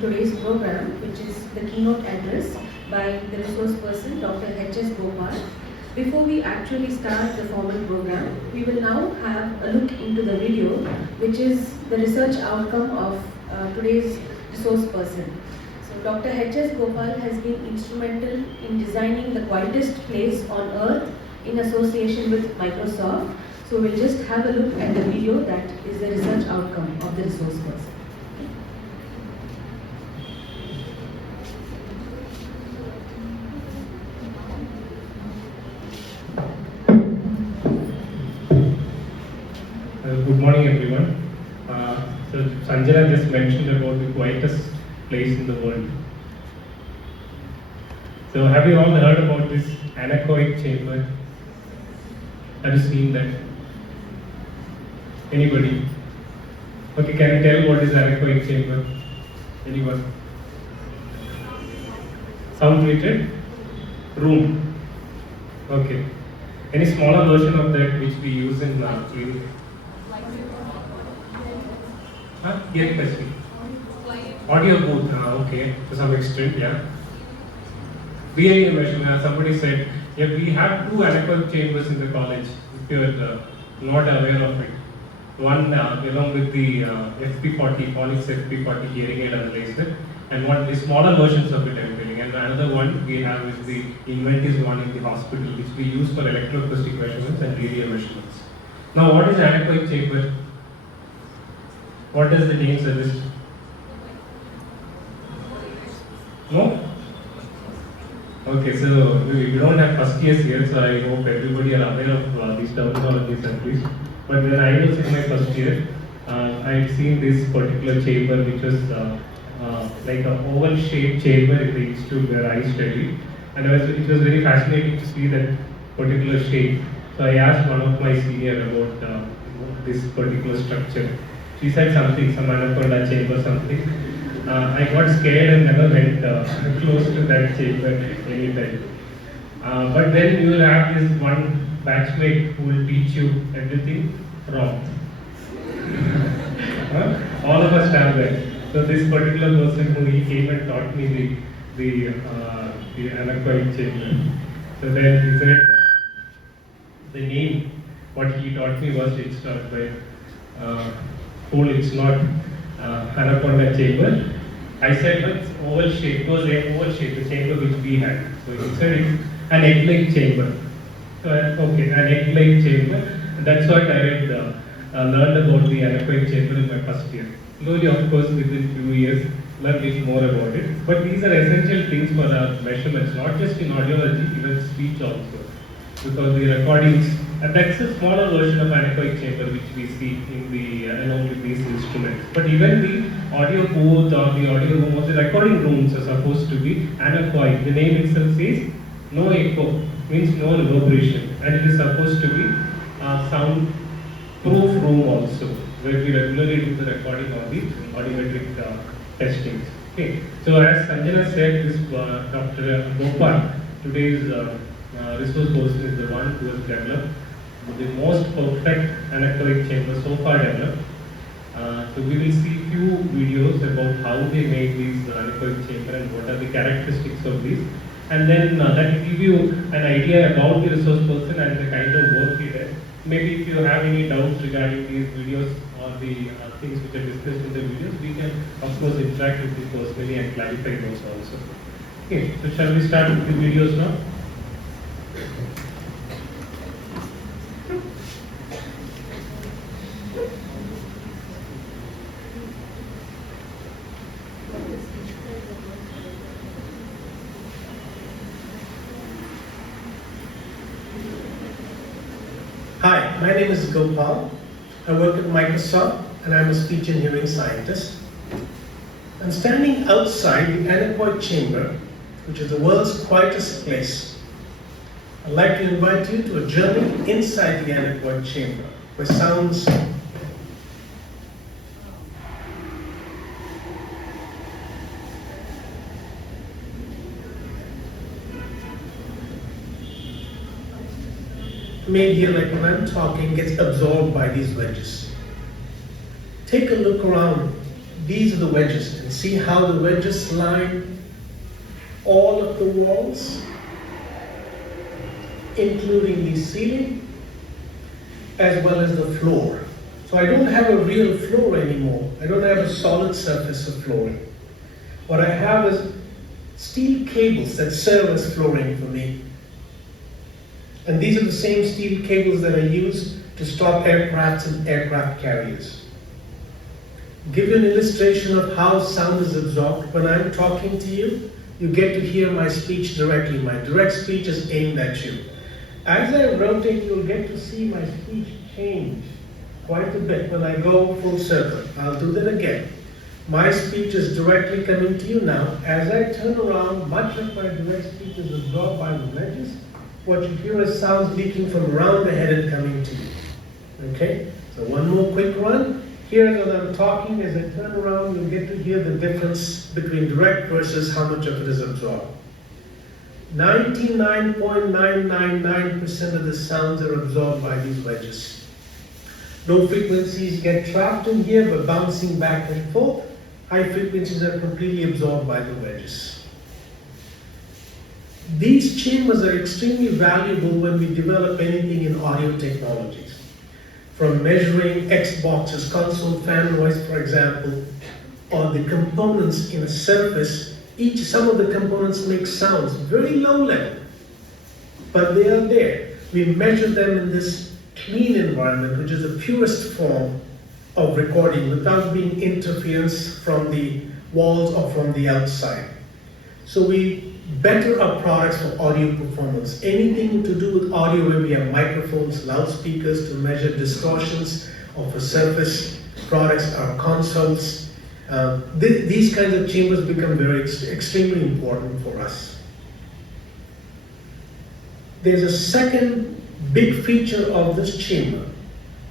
today's program, which is the keynote address by the resource person Dr H S Gopal. Before we actually start the formal program, we will now have a look into the video, which is the research outcome of today's resource person. So Dr H S Gopal has been instrumental in designing the quietest place on earth in association with Microsoft. So we'll just have a look at the video that is the research outcome of the resource person. Good morning, everyone. So Sanjana just mentioned about the quietest place in the world. So have you all heard about this anechoic chamber? Have you seen that? Anybody? Okay, can you tell what is anechoic chamber? Anyone? Sound treated? Room. Okay. Any smaller version of that which we use in clinic? Here question. Audio booth, okay, to some extent, yeah. Really immersion, somebody said, yeah, we have two anechoic chambers in the college, if you are not aware of it. One along with the FP40, Phonics FP40 hearing aid analyzer, and one the smaller versions of it I'm telling. And another one we have is the Inventis one in the hospital, which we use for electroacoustic measurements and radio measurements. Now, what is anechoic chamber? What does the name suggest? No? Okay, so we don't have first years here, so I hope everybody are aware of these terminologies at least. But when I was in my first year, I had seen this particular chamber, which was like an oval-shaped chamber in the institute where I studied, and it was very fascinating to see that particular shape. So I asked one of my senior about this particular structure. She said something, some anaconda chamber, something. I got scared and never went close to that chamber anytime. But then you will have this one batchmate who will teach you everything wrong. All of us have that. So this particular person who he came and taught me the anechoic chamber. So then he said the name what he taught me was it's not by it's not anaconda chamber. I said, but it's oval shape. It was an oval shape, the chamber which we had. So he said it's an egg-like chamber. So okay, an egg-like chamber. And that's what I had learned about the anechoic chamber in my first year. Slowly, of course, within few years, learned little more about it. But these are essential things for our measurements, not just in audiology, even speech also. Because the recordings, and that's a smaller version of anechoic chamber which we see in the along with these instruments. But even the audio booth or the audio room or the recording rooms are supposed to be anechoic. The name itself says no echo, means no reverberation, and it is supposed to be sound-proof room also, where we regularly do the recording of the audiometric testings. Okay. So as Sanjana said, this Dr. Gopal, today's resource person is the one who has developed the most perfect anechoic chamber so far developed. So we will see few videos about how they made these anechoic chamber and what are the characteristics of these. And then that will give you an idea about the resource person and the kind of work he did. Maybe if you have any doubts regarding these videos or the things which are discussed in the videos, we can of course interact with you personally and clarify those also. Okay, so shall we start with the videos now? Hi, my name is Gopal. I work at Microsoft and I'm a speech and hearing scientist. I'm standing outside the anechoic chamber, which is the world's quietest place. I'd like to invite you to a journey inside the anechoic chamber, where sounds made here, like when I'm talking, gets absorbed by these wedges. Take a look around these are the wedges, and see how the wedges line all of the walls, including the ceiling, as well as the floor. So I don't have a real floor anymore. I don't have a solid surface of flooring. What I have is steel cables that serve as flooring for me. And these are the same steel cables that are used to stop aircrafts and aircraft carriers. Give you an illustration of how sound is absorbed. When I'm talking to you, you get to hear my speech directly. My direct speech is aimed at you. As I rotate, you'll get to see my speech change quite a bit when I go full circle. I'll do that again. My speech is directly coming to you now. As I turn around, much of my direct speech is absorbed by the wedges. What you hear is sounds leaking from around the head and coming to you. Okay? So one more quick run. Here when I'm talking, as I turn around, you'll get to hear the difference between direct versus how much of it is absorbed. 99.999% of the sounds are absorbed by these wedges. Low frequencies get trapped in here but bouncing back and forth. High frequencies are completely absorbed by the wedges. These chambers are extremely valuable when we develop anything in audio technologies. From measuring X boxes, console fan noise, for example, or the components in a surface. Some of the components make sounds very low level, but they are there. We measure them in this clean environment, which is the purest form of recording without being interference from the walls or from the outside. So we better our products for audio performance. Anything to do with audio where we have microphones, loudspeakers to measure distortions of a surface, products, our consoles. These kinds of chambers become extremely important for us. There's a second big feature of this chamber.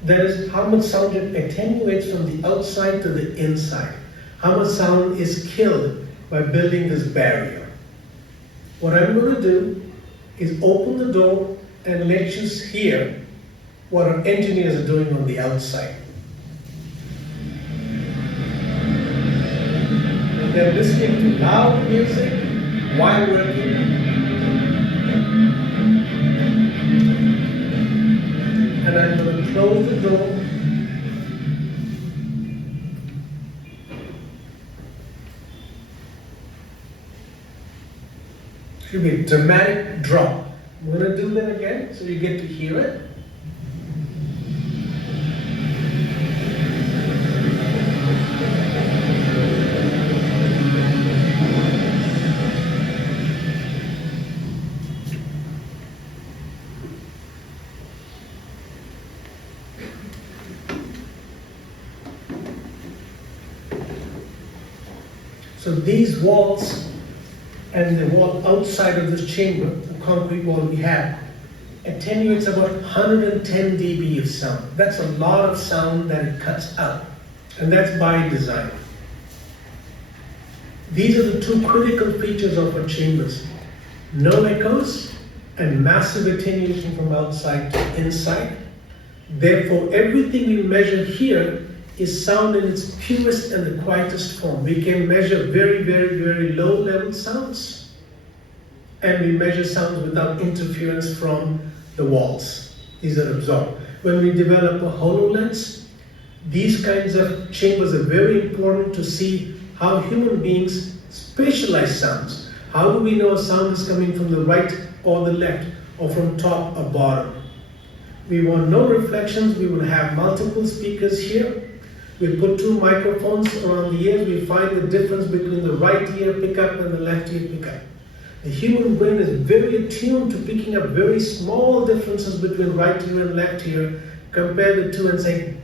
That is how much sound it attenuates from the outside to the inside. How much sound is killed by building this barrier. What I'm going to do is open the door and let you hear what our engineers are doing on the outside. They're listening to loud music while working. And I'm going to close the door. Should be a dramatic drop. I'm going to do that again so you get to hear it. So these walls and the wall outside of this chamber, the concrete wall we have, attenuates about 110 dB of sound. That's a lot of sound that it cuts out, and that's by design. These are the two critical features of our chambers. No echoes and massive attenuation from outside to inside. Therefore, everything we measure here is sound in its purest and the quietest form. We can measure very, very, very low level sounds, and we measure sounds without interference from the walls. These are absorbed. When we develop a HoloLens, these kinds of chambers are very important to see how human beings spatialize sounds. How do we know a sound is coming from the right or the left, or from top or bottom? We want no reflections. We will have multiple speakers here. We put two microphones around the ears. We find the difference between the right ear pickup and the left ear pickup. The human brain is very attuned to picking up very small differences between right ear and left ear. Compare the two and say,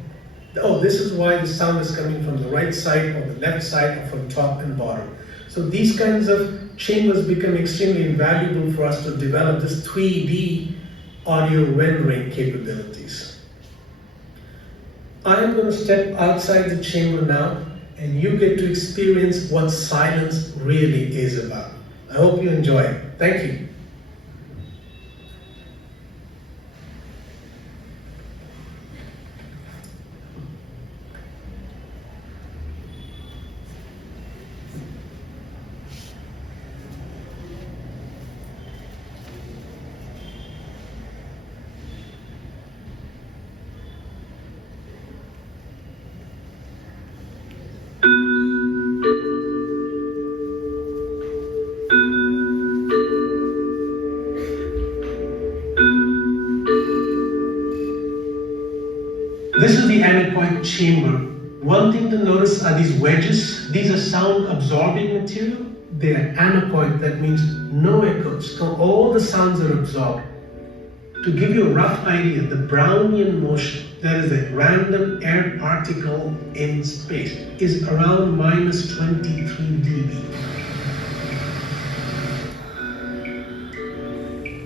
oh, this is why the sound is coming from the right side or the left side or from top and bottom. So these kinds of chambers become extremely invaluable for us to develop this 3D audio rendering capabilities. I am going to step outside the chamber now, and you get to experience what silence really is about. I hope you enjoy it. Thank you. This is the anechoic chamber. One thing to notice are these wedges. These are sound absorbing material. They are anechoic, that means no echoes. So all the sounds are absorbed. To give you a rough idea, the Brownian motion, that is a random air particle in space, is around minus 23 dB.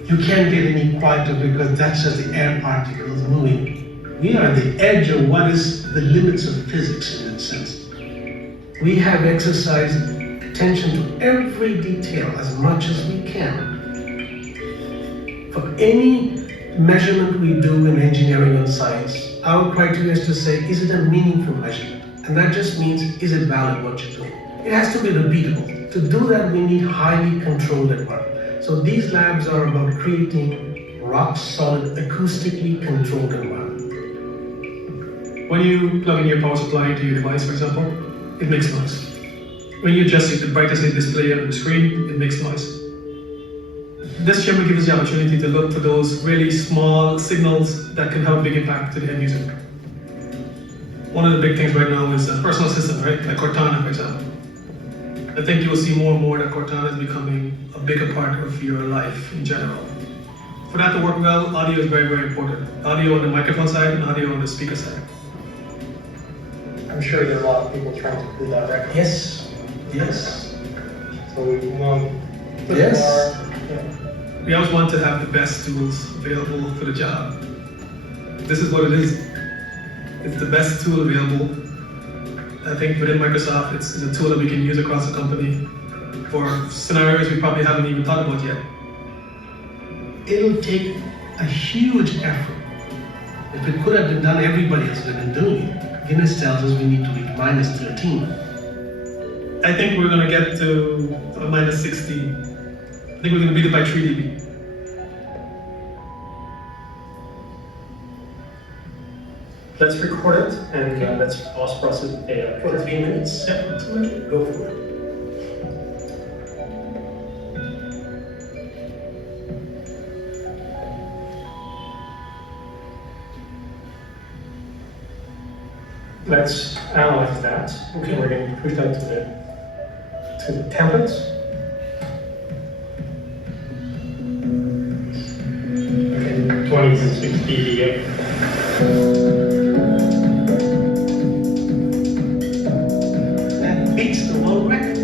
You can't get any quieter because that's just the air particles moving. We are at the edge of what is the limits of physics in that sense. We have exercised attention to every detail as much as we can. For any measurement we do in engineering and science, our criteria is to say, is it a meaningful measurement? And that just means, is it valid what you're doing? It has to be repeatable. To do that, we need highly controlled environment. So these labs are about creating rock-solid, acoustically controlled environment. When you plug in your power supply into your device, for example, it makes noise. When you adjust the brightness of the display on the screen, it makes noise. This chamber gives us the opportunity to look for those really small signals that can have a big impact to the end user. One of the big things right now is a personal assistant, right? Like Cortana, for example. I think you will see more and more that Cortana is becoming a bigger part of your life in general. For that to work well, audio is very, very important. Audio on the microphone side and audio on the speaker side. I'm sure there are a lot of people trying to do that right. Yes, yes. So we want to Yes. We always want to have the best tools available for the job. This is what it is. It's the best tool available. I think within Microsoft, it's a tool that we can use across the company for scenarios we probably haven't even thought about yet. It'll take a huge effort. If it could have been done, everybody else would have been doing it. Guinness tells us we need to reach minus 13. I think we're going to get to minus 16. I think we're going to beat it by 3 dB. Let's record it and let's pause process data. For 3 minutes? Yeah, absolutely. Go for it. Let's analyze that. Okay. We're going to push that to the templates. Okay, 26 dBA. That beats the world record.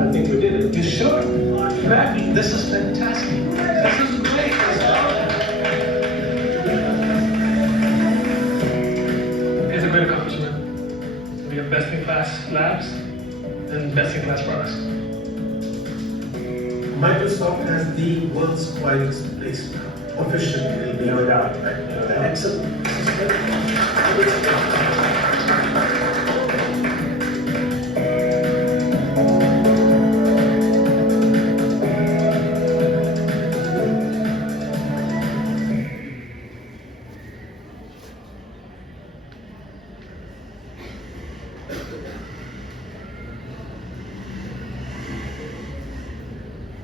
I think we did it. You sure? Exactly. This is fantastic. This is great. It's a great accomplishment. We have best-in-class labs and best-in-class products. Microsoft has the world's quietest place now. Officially, it'll be No doubt, right? No doubt. excellent.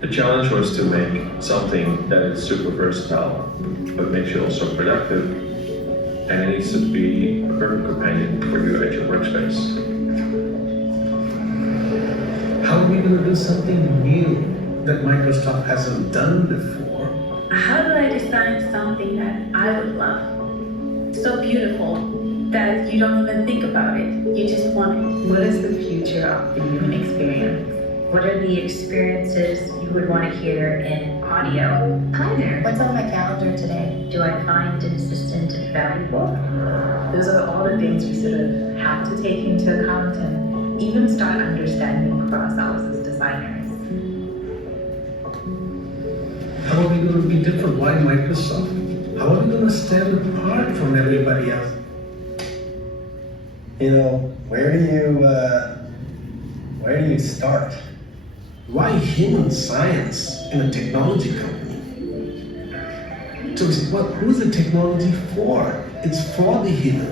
The challenge was to make something that is super versatile, but makes you also productive, and it needs to be a perfect companion for you at your workspace. How are we going to do something new that Microsoft hasn't done before? How do I design something that I would love? So beautiful that you don't even think about it. You just want it. What is the future of the human experience? What are the experiences you would want to hear in audio? Hi there. What's on my calendar today? Do I find an assistant valuable? Those are all the things we sort of have to take into account and even start understanding for ourselves as designers. How are we going to be different? Why Microsoft? How are we going to stand apart from everybody else? You know, where do you start? Why human science in a technology company? So who's the technology for? It's for the human.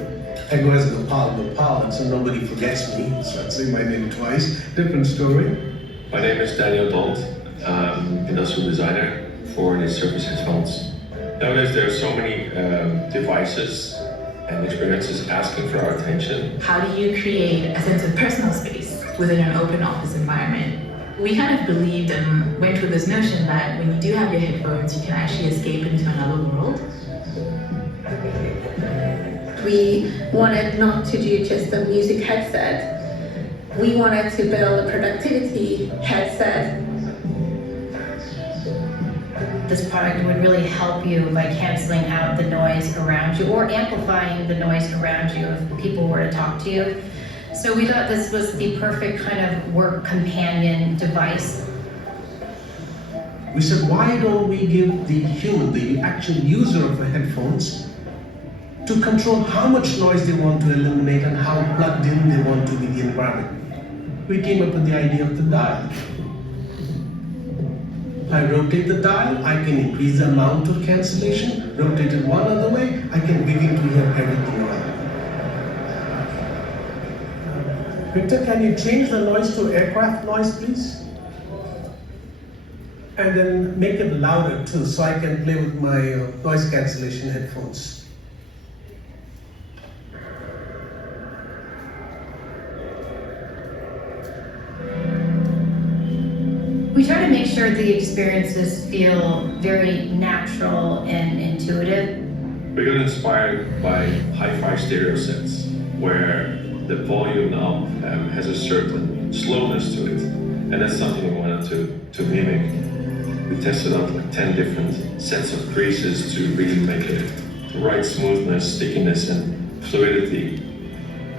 I go as Gopal, and so nobody forgets me, so I'd say my name twice. Different story. My name is Daniel Bond. I'm industrial designer for the Surface headphones. Nowadays there are so many devices and experience is asking for our attention. How do you create a sense of personal space within an open office environment? We kind of believed and went with this notion that when you do have your headphones, you can actually escape into another world. We wanted not to do just a music headset. We wanted to build a productivity headset. This product would really help you by canceling out the noise around you or amplifying the noise around you if people were to talk to you. So we thought this was the perfect kind of work companion device. We said, why don't we give the human, the actual user of the headphones, to control how much noise they want to eliminate and how plugged in they want to be the environment. We came up with the idea of the dial. If I rotate the dial, I can increase the amount of cancellation. Rotate it one other way, I can begin to hear everything around. Victor, can you change the noise to aircraft noise, please? And then make it louder too, so I can play with my noise cancellation headphones. We try to make sure the experiences feel very natural and intuitive. We got inspired by hi-fi stereo sets, where the volume knob has a certain slowness to it, and that's something we wanted to mimic. We tested out like 10 different sets of creases to really make it the right smoothness, stickiness, and fluidity.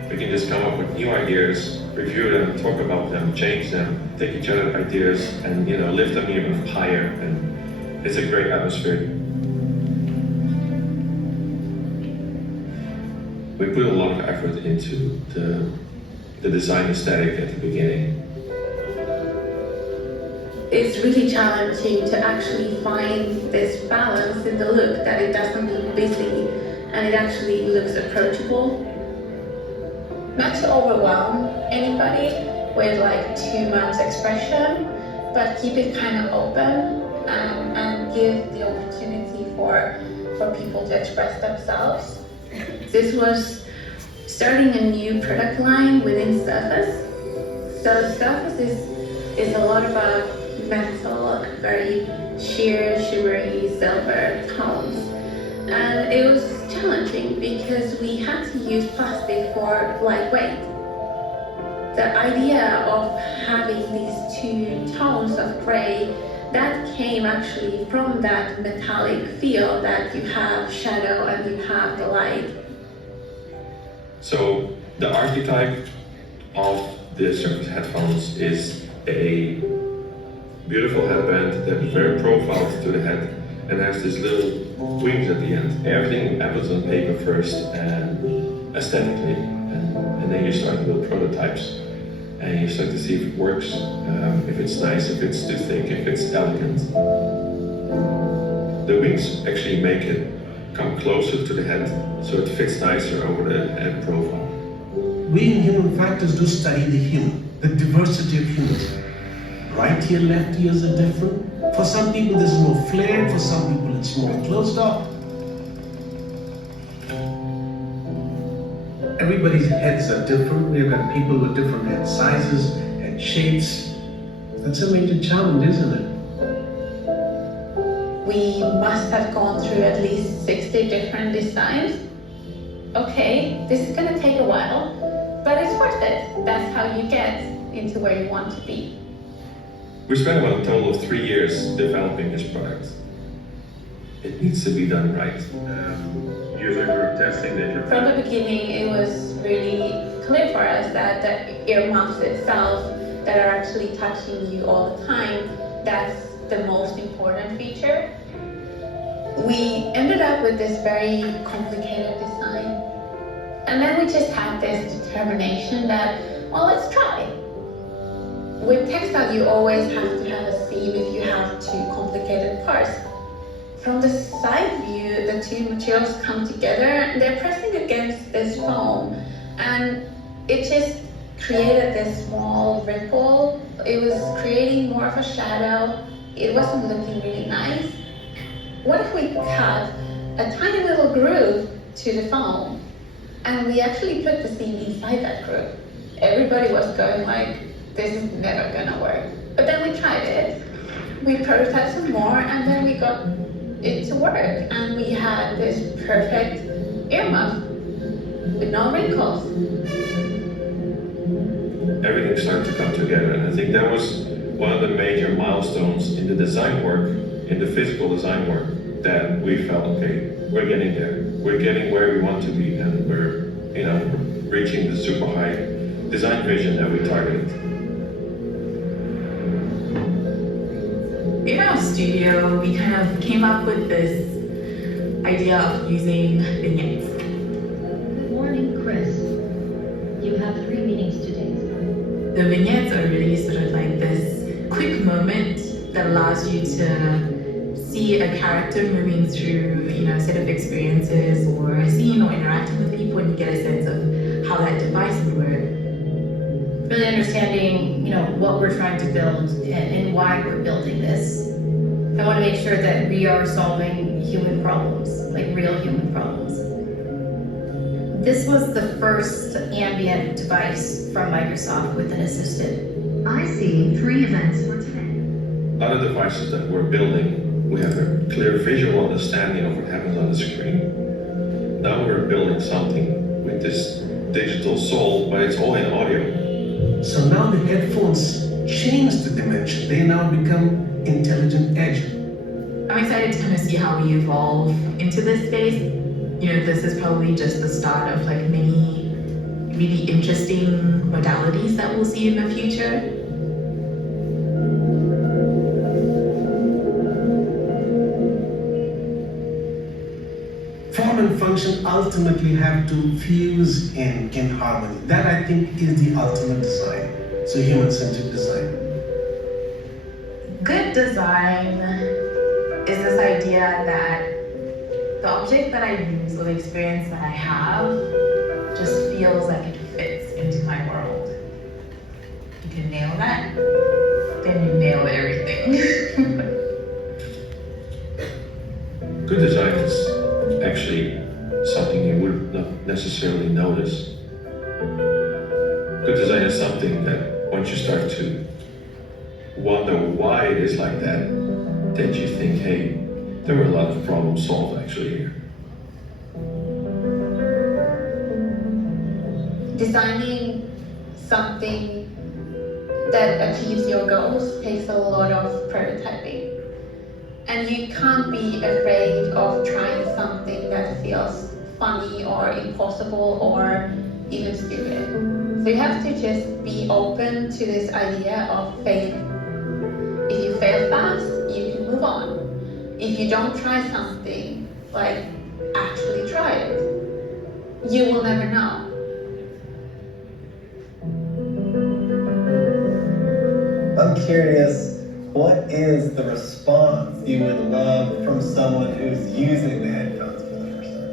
We can just come up with new ideas, review them, talk about them, change them, take each other's ideas, and lift them even higher. And it's a great atmosphere. We put a lot of effort into the design aesthetic at the beginning. It's really challenging to actually find this balance in the look, that it doesn't look busy and it actually looks approachable. Not to overwhelm anybody with like too much expression, but keep it kind of open and give the opportunity for people to express themselves. This was starting a new product line within Surface. So Surface is a lot about metal, very sheer, shimmery, silver tones. And it was challenging because we had to use plastic for lightweight. The idea of having these two tones of gray, that came actually from that metallic feel that you have shadow and you have the light. So the archetype of the Surface headphones is a beautiful headband that is very profiled to the head and has these little wings at the end. Everything happens on paper first and aesthetically, and then you start to build prototypes and you start to see if it works, if it's nice, if it's too thick, if it's elegant. The wings actually make it come closer to the head so it fits nicer over the head profile. We in Human Factors do study the human, the diversity of humans. Right ear, left ears are different. For some people this is more flared, for some people it's more closed off. Everybody's heads are different. We've got people with different head sizes, head shapes. That's a major challenge, isn't it? We must have gone through at least 60 different designs. Okay, this is gonna take a while, but it's worth it. That's how you get into where you want to be. We spent about a total of 3 years developing this product. It needs to be done right. User group testing data. From the beginning, it was really clear for us that the earmuffs itself that are actually touching you all the time, that's the most important feature. We ended up with this very complicated design. And then we just had this determination that, well, let's try. With textile, you always have to have a seam if you have two complicated parts. From the side view, the two materials come together and they're pressing against this foam. And it just created this small ripple. It was creating more of a shadow. It wasn't looking really nice. What if we cut a tiny little groove to the foam And we actually put the scene inside that group. Everybody was going like, this is never gonna work. But then we tried it. We prototyped some more, and then we got it to work. And we had this perfect earmuff with no wrinkles. Everything started to come together, and I think that was one of the major milestones in the design work, in the physical design work, that we felt, okay, we're getting there. We're getting where we want to be, and we're, reaching the super high design vision that we targeted. In our studio, we kind of came up with this idea of using vignettes. Good morning, Chris. You have 3 meetings today. The vignettes are really sort of like this quick moment that allows you to see a character moving through, a set of experiences or a scene or interacting with people, and you get a sense of how that device would work. Really understanding, what we're trying to build and why we're building this. I want to make sure that we are solving human problems, like real human problems. This was the first ambient device from Microsoft with an assistant. I see 3 events for today. Other devices that we're building, we have a clear visual understanding of what happens on the screen. Now we're building something with this digital soul, but it's all in audio. So now the headphones change the dimension. They now become intelligent edge. I'm excited to kind of see how we evolve into this space. This is probably just the start of like many really interesting modalities that we'll see in the future. Form and function ultimately have to fuse in harmony. That, I think, is the ultimate design. So human-centered design. Good design is this idea that the object that I use or the experience that I have just feels like it fits into my world. You can nail that, then you nail everything. Good design is actually something you would not necessarily notice. Good design is something that once you start to wonder why it is like that you think, hey, there were a lot of problems solved actually here. Designing something that achieves your goals takes a lot of prototyping. And you can't be afraid of trying something that feels funny or impossible or even stupid. So you have to just be open to this idea of failing. If you fail fast, you can move on. If you don't try something, like actually try it, you will never know. I'm curious, what is the response you would love from someone who's using the headphones for the first time?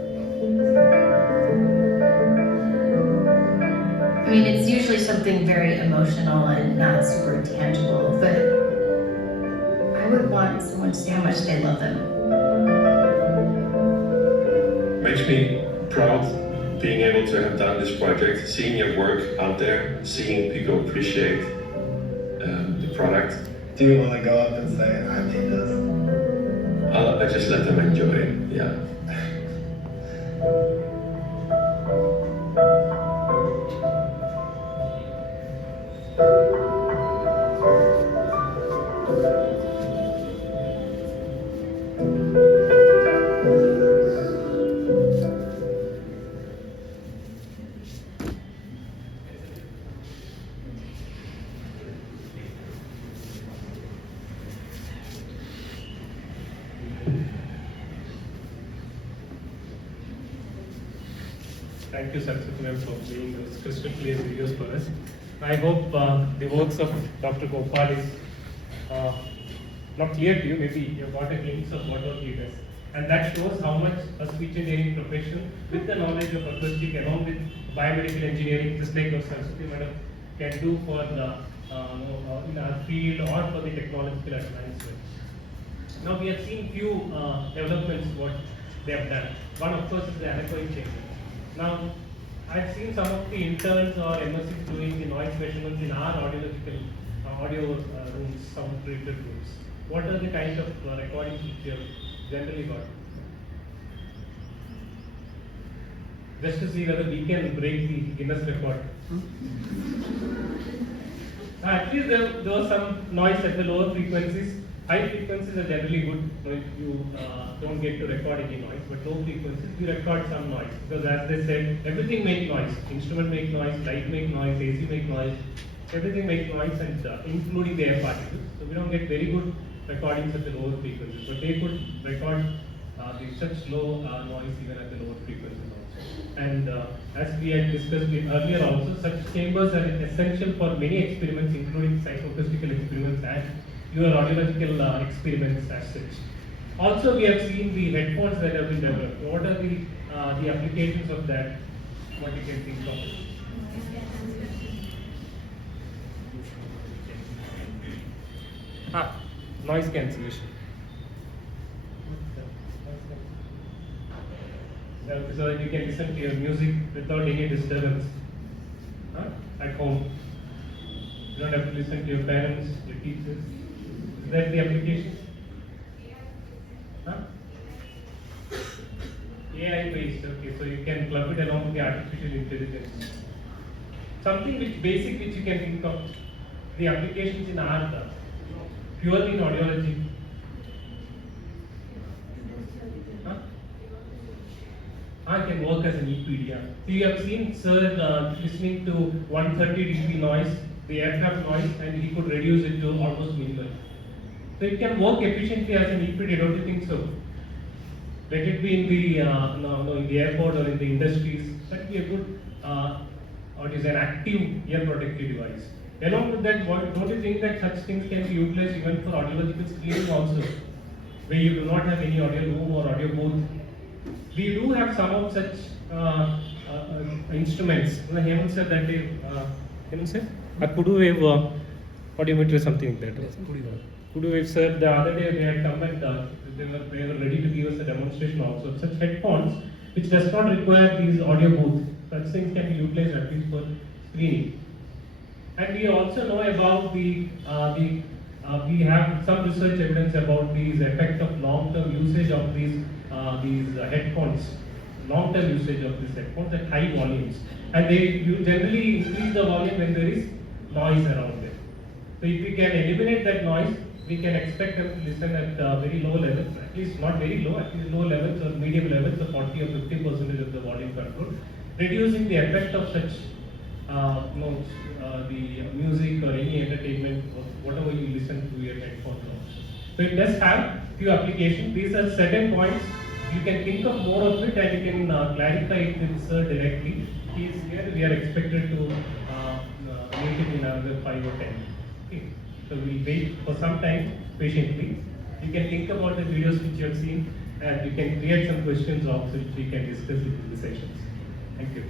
I mean, it's usually something very emotional and not super tangible, but I would want someone to see how much they love them. Makes me proud being able to have done this project, seeing your work out there, seeing people appreciate the product. Do you want to go up and say, I made this? I just let them enjoy it, yeah. Thank you, Sakshatram, for bringing those crystal clear videos for us. I hope the works of Dr. Gopal is not clear to you. Maybe you've got a glimpse of what all he does. And that shows how much a speech engineering profession, with the knowledge of acoustic along with biomedical engineering, just like Sakshatram madam, can do for in our field or for the technological advancement. Now we have seen few developments what they have done. One of course is the anechoic chamber. Now I've seen some of the interns or MSCs doing the noise measurements in our audiological audio rooms, sound treated rooms. What are the kind of recordings which you have generally got? Just to see whether we can break the Guinness record. At least there was some noise at the lower frequencies. High frequencies are generally good. You don't get to record any noise, but low frequencies we record some noise, because as they said, everything makes noise. Instrument make noise, light make noise, AC make noise, everything makes noise, and including the air particles. So we don't get very good recordings at the lower frequencies, but they could record such low noise even at the lower frequencies also. And as we had discussed earlier also, such chambers are essential for many experiments, including psychoacoustical experiments and your audiological experiments as such. Also, we have seen the headphones that have been developed. What are the applications of that? What you can think of? Noise cancellation. So that you can listen to your music without any disturbance at home. You don't have to listen to your parents, your teachers. Is that the application? AI based, okay, so you can club it along with the artificial intelligence. Something basic which you can think of, the applications in art, purely in audiology. I can work as an EPD. So you have seen sir listening to 130 dB noise, the aircraft noise, and he could reduce it to almost minimal. So it can work efficiently as an EPD, don't you think so? Let it be in the airport or in the industries, that would be a good, or it is an active ear protective device. Along with that, don't you think that such things can be utilized even for audiological screening also, where you do not have any audio room or audio booth? We do have some of such instruments. Hemant said that Hemant said a Kudu wave audiometer, something like that. Kudu wave sir, the other day they had come and they were ready to give us a demonstration also of such headphones which does not require these audio booth. Such things can be utilized at least for screening. And we also know about we have some research evidence about these effect of long-term usage of these headphones, long-term usage of these headphones at high volumes, and you generally increase the volume when there is noise around them. So if we can eliminate that noise, we can expect them to listen at very low levels, at least not very low, at least low levels or medium levels of 40 or 50% of the volume control, reducing the effect of such the music or any entertainment or whatever you listen to your headphones. So it does have few applications. These are certain points. You can think of more of it and you can clarify it with sir directly. He is here. We are expected to meet him in another 5 or 10. Okay. So we'll wait for some time patiently. You can think about the videos which you have seen and you can create some questions also which we can discuss in the sessions. Thank you.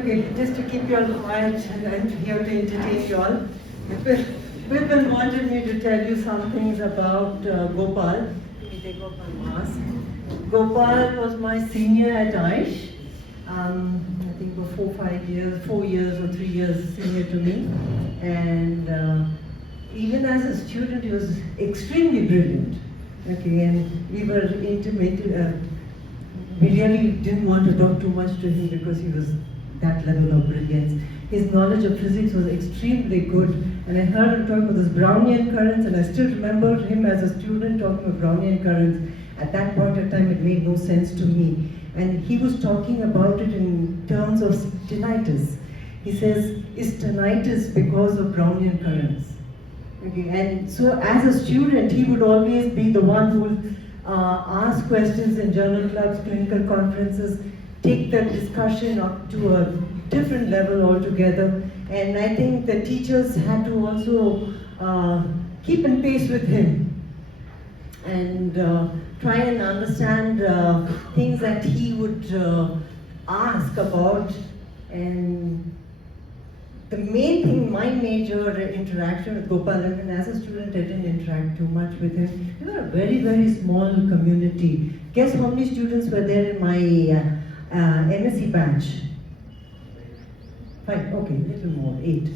Okay, just to keep you all quiet, and I'm here to entertain you all. Vipin wanted me to tell you some things about Gopal. Let me take off my mask. Gopal was my senior at Aish. I think for 4 years or 3 years senior to me. And even as a student, he was extremely brilliant. Okay, and we were intimate. We really didn't want to talk too much to him because he was that level of brilliance. His knowledge of physics was extremely good, and I heard him talk about those Brownian currents, and I still remember him as a student talking about Brownian currents. At that point in time, it made no sense to me. And he was talking about it in terms of tinnitus. He says, is tinnitus because of Brownian currents? Okay, and so as a student, he would always be the one who would ask questions in journal clubs, clinical conferences, take the discussion up to a different level altogether. And I think the teachers had to also keep in pace with him and try and understand things that he would ask about. And the main thing, my major interaction with Gopal, and as a student I didn't interact too much with him. We were a very, very small community. Guess how many students were there in my MSc batch? 5, okay, little more, 8.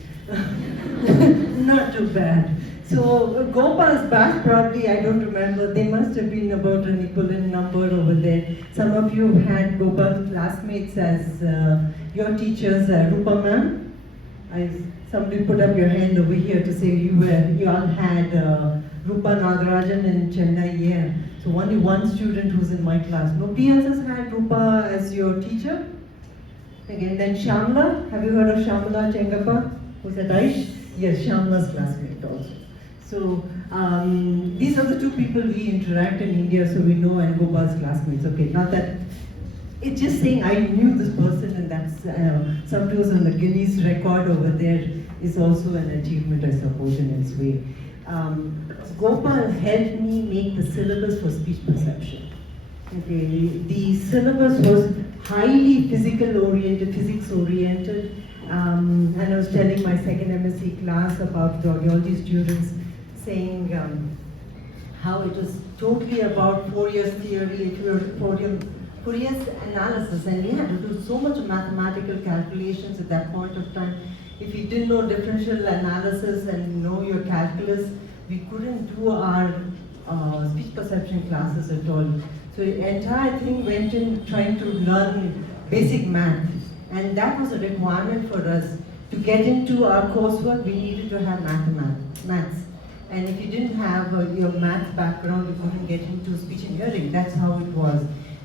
Not too bad. So Gopal's batch, probably, I don't remember, they must have been about an equivalent number over there. Some of you had Gopal's classmates as your teachers, Rupa ma'am. Somebody put up your hand over here to say you all had Rupa Nagarajan in Chennai, yeah. So only one student who's in my class. Nobody else has had Rupa as your teacher? Again, then Shamla, have you heard of Shamla Chengappa? Who's at Aish? Yes, Shamla's classmate also. So these are the two people we interact in India, so we know, and Gopal's classmates. Okay, not that. It's just saying I knew this person, and that's somebody who's on the Guinness record over there is also an achievement, I suppose, in its way. Gopal helped me make the syllabus for speech perception. Okay, the syllabus was highly physical oriented, physics oriented, and I was telling my second MSc class about the audiology students, saying how it was totally about Fourier's theory, Fourier's analysis, and we had to do so much mathematical calculations at that point of time. If you didn't know differential analysis and know your calculus, we couldn't do our speech perception classes at all. So the entire thing went in trying to learn basic math, and that was a requirement for us. To get into our coursework, we needed to have maths. And if you didn't have your math background, you couldn't get into speech and hearing. That's how it was.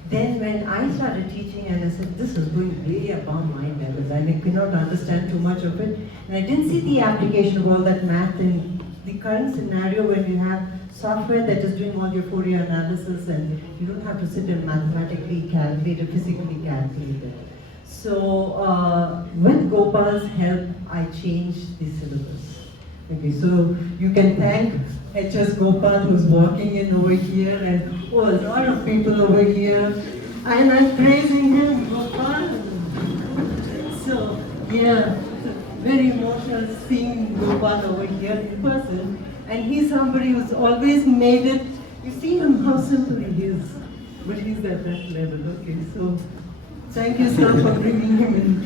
Then when I started teaching, and I said, this is going way above my level, and I could not understand too much of it. And I didn't see the application of all that math in the current scenario when you have software that is doing all your Fourier analysis, and you don't have to sit and mathematically calculate it, physically calculate it. So with Gopal's help, I changed the syllabus. Okay, so you can thank HS Gopal, who's walking in over here, and a lot of people over here, and I'm praising him, Gopal. So yeah, very emotional seeing Gopal over here in person, and he's somebody who's always made it. You see him how simple he is, but he's at that level. Okay, so thank you, sir, for bringing him in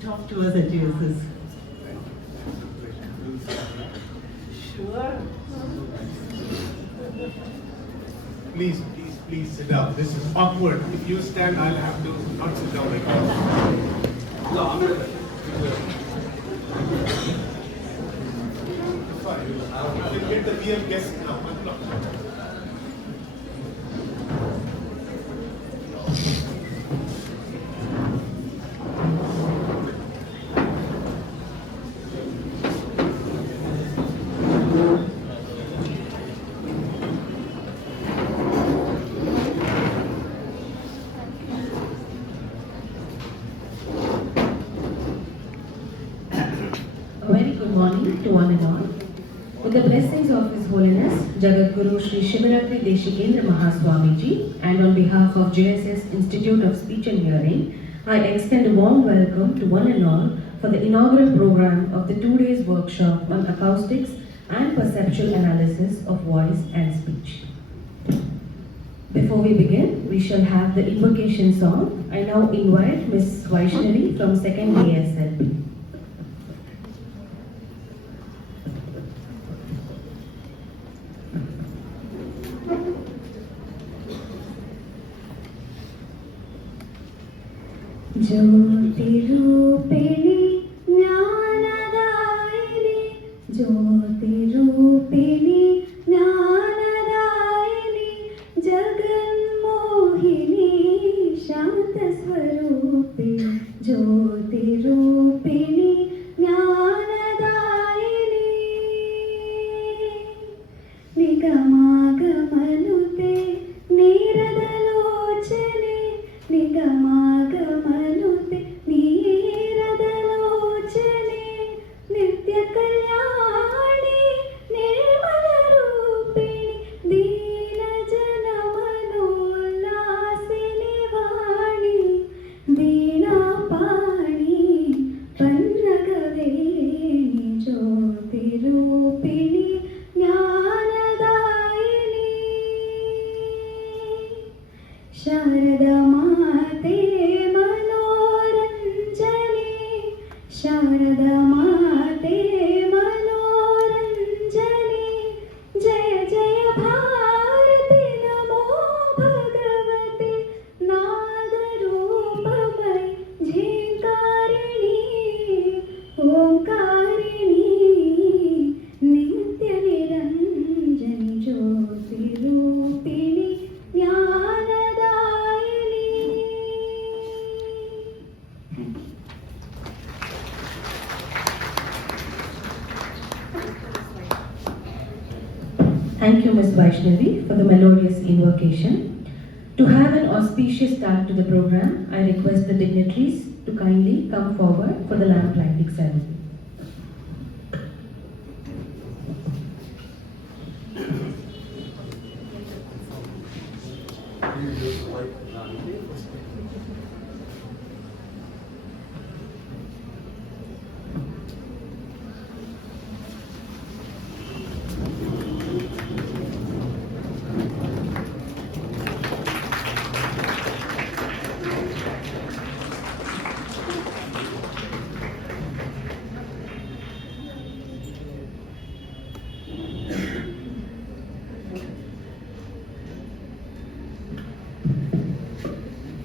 to talk to us at JSS. Sure. Please sit down. This is awkward. If you stand, I'll have to not sit down like that. No, I'm gonna. Fine. You can get the real guest now. To one and all. With the blessings of His Holiness Jagat Guru Sri Shivaratri Deshikendra Mahaswamiji, and on behalf of JSS Institute of Speech and Hearing, I extend a warm welcome to one and all for the inaugural program of the 2 days workshop on acoustics and perceptual analysis of voice and speech. Before we begin, we shall have the invocation song. I now invite Ms. Vaishnavi from 2nd JSS. ज्योतिरूपिणी ज्ञानदायिनी ज्योतिरूपिणी ज्ञानदायिनी जगन्मोहिनी शान्तस्वरूपिणी ज्योतिरूपिणी ज्ञानदायिनी निगमागमनुते नीरदलोचने निगमागमनुते नीरदलोचने नित्यकल्याणी निर्मलरूपिणि दीनजनमनोल्लासिनि वाणि वीणापाणि पन्नगवेणि ज्योतिरूपिणि ज्ञानदायिनी शारदमाते मनोरञ्जने शारदमाते मनोरञ्जने जय जय भारति नमो भगवते नादरूपमयि झेङ्कारिणि ओङ्कारिणि नित्यनिरञ्जनि ज्योतिरूपिणि ज्ञानदायिनी. Thank you, Ms. Vaishnavi, for the melodious invocation. To have an auspicious start to the program, I request the dignitaries to kindly come forward for the lamp lighting ceremony.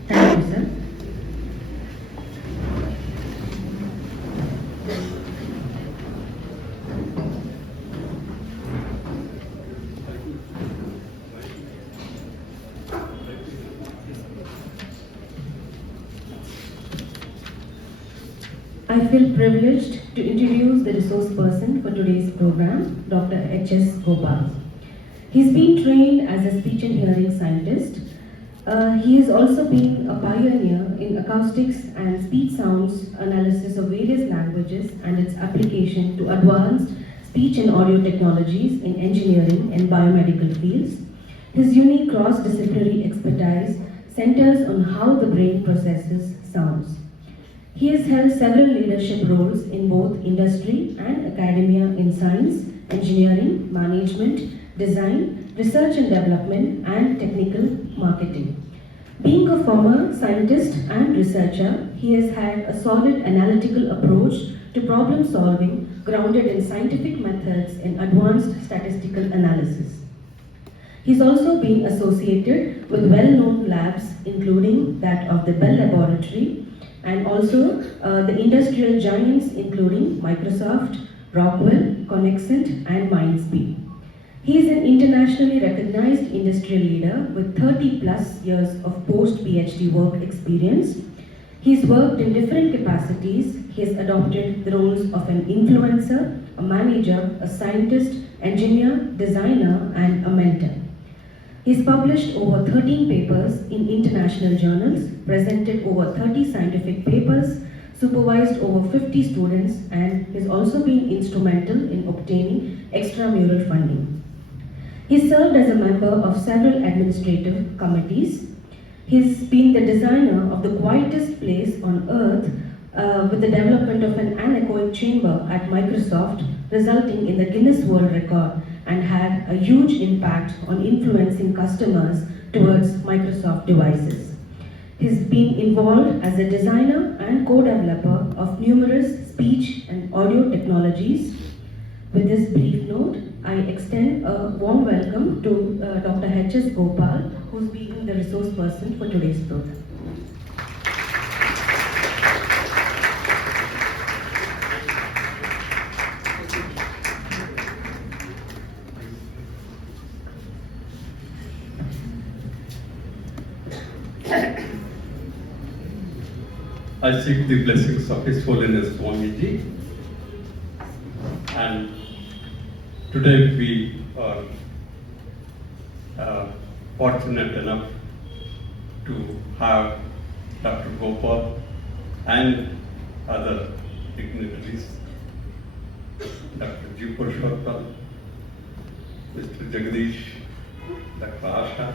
Thank you, sir. I feel privileged to introduce the resource person for today's program, Dr. H S Gopal. He's been trained as a speech and hearing scientist. He has also been a pioneer in acoustics and speech sounds analysis of various languages and its application to advanced speech and audio technologies in engineering and biomedical fields. His unique cross-disciplinary expertise centers on how the brain processes sounds. He has held several leadership roles in both industry and academia in science, engineering, management, design, research and development, and technical marketing. Being a former scientist and researcher, he has had a solid analytical approach to problem solving grounded in scientific methods and advanced statistical analysis. He's also been associated with well-known labs, including that of the Bell Laboratory, and also the industrial giants including Microsoft, Rockwell, Connexent, and Mindspeed. He is an internationally recognized industrial leader with 30 plus years of post-PhD work experience. He's worked in different capacities. He has adopted the roles of an influencer, a manager, a scientist, engineer, designer, and a mentor. He's published over 13 papers in international journals, presented over 30 scientific papers, supervised over 50 students, and has also been instrumental in obtaining extramural funding. He served as a member of several administrative committees. He's been the designer of the quietest place on earth with the development of an anechoic chamber at Microsoft, resulting in the Guinness World Record, and had a huge impact on influencing customers towards Microsoft devices. He's been involved as a designer and co-developer of numerous speech and audio technologies. With this brief note, I extend a warm welcome to Dr. H S Gopal, who's being the resource person for today's program. I seek the blessings of His Holiness Swamiji, and today we are fortunate enough to have Dr. Gopal and other dignitaries, Dr. G. Purushottam, Mr. Jagdish, Dr. Asha.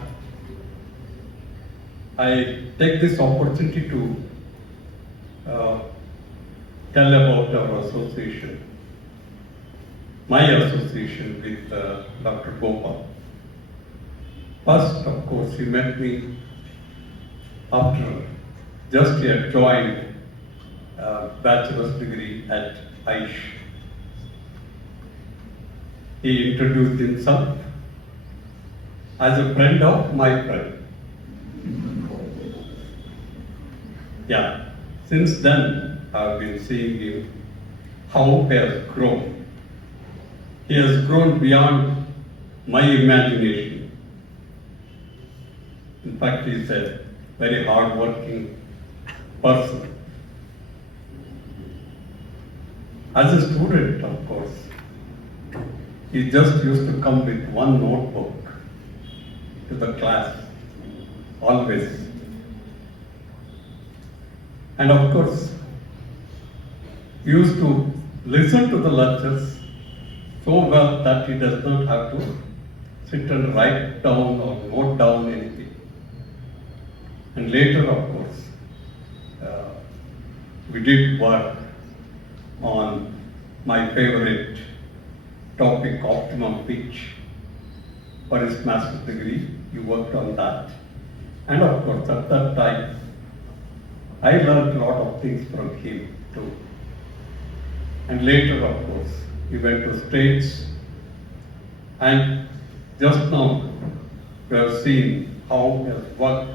I take this opportunity to tell about our association, my association with Dr. Gopal. First, of course, he met me after just he had joined bachelor's degree at Aish. He introduced himself as a friend of my friend. Yeah. Since then, I've been seeing him, how he has grown. He has grown beyond my imagination. In fact, he's a very hard-working person. As a student, of course, he just used to come with one notebook to the class, always. And of course, he used to listen to the lectures so well that he does not have to sit and write down or note down anything. And later, of course, we did work on my favorite topic, optimum pitch, for his master's degree. He worked on that. And of course, at that time, I learned a lot of things from him too. And later, of course, we went to States, and just now we have seen how he has worked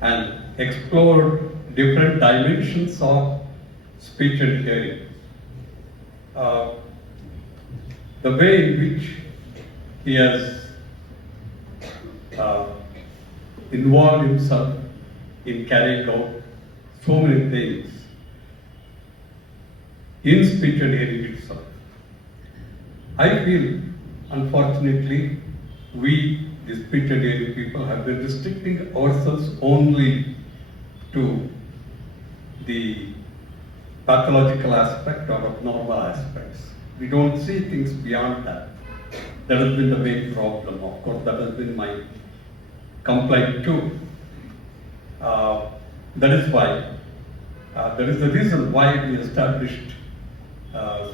and explored different dimensions of speech and hearing. The way in which he has involved himself in carrying out so many things in speech and hearing itself. I feel, unfortunately, we, the speech and hearing people, have been restricting ourselves only to the pathological aspect or abnormal aspects. We don't see things beyond that. That has been the main problem. Of course, that has been my complaint too. That is why, that is the reason why we established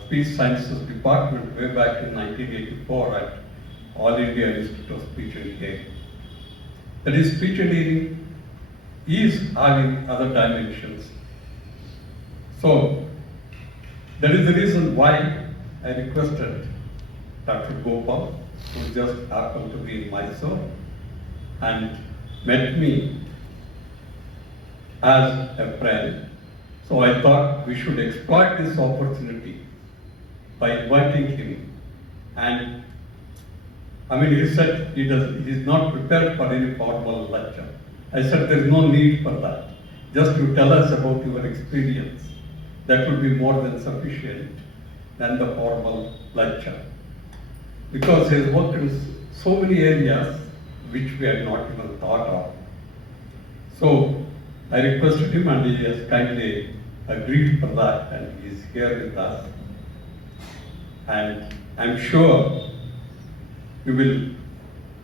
Speech Sciences Department way back in 1984 at All India Institute of Speech and Hearing. That is, speech and hearing is having other dimensions. So, that is the reason why I requested Dr. Gopal, who just happened to be in Mysuru and met me as a friend. So I thought we should exploit this opportunity by inviting him. And I mean, he said he's not prepared for any formal lecture. I said there is no need for that. Just you tell us about your experience. That will be more than sufficient than the formal lecture. Because he has worked in so many areas which we had not even thought of. So I requested him and he has kindly agreed for that, and he is here with us. And I'm sure he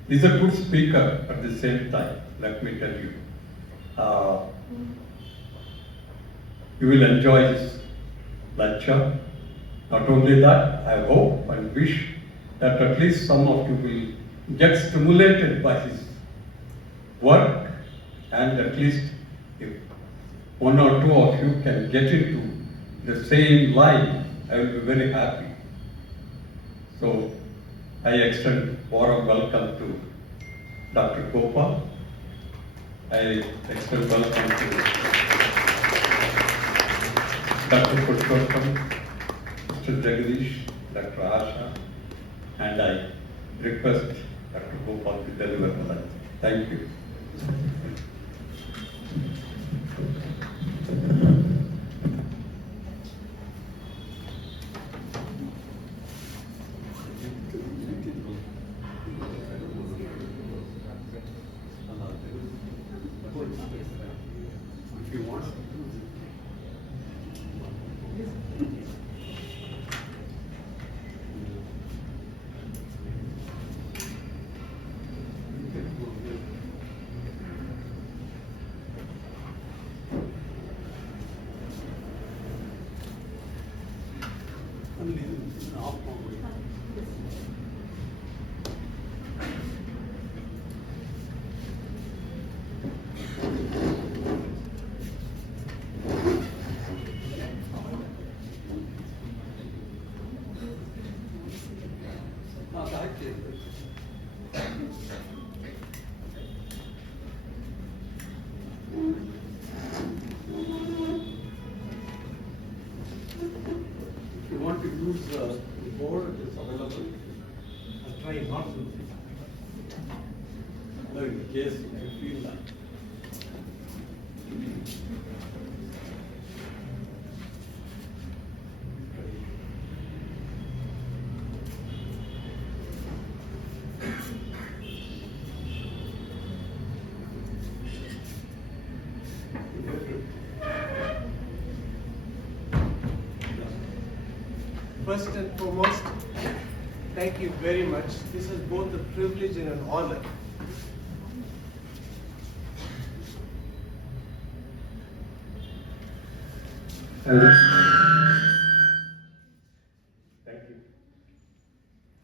is a good speaker at the same time, let me tell you. You will enjoy this lecture. Not only that, I hope and wish that at least some of you will get stimulated by his work, and at least if one or two of you can get into the same line, I will be very happy. So I extend warm welcome to Dr. Gopal. I extend welcome to Dr. Purushottam, Mr. Jagdish, Dr. Asha, and I request Dr. Gopal to deliver the lecture. Thank you. If you want. If you want to use the board, it is available. I'll try not to. No, in case you feel that. First and foremost, thank you very much. This is both a privilege and an honor. Thank you.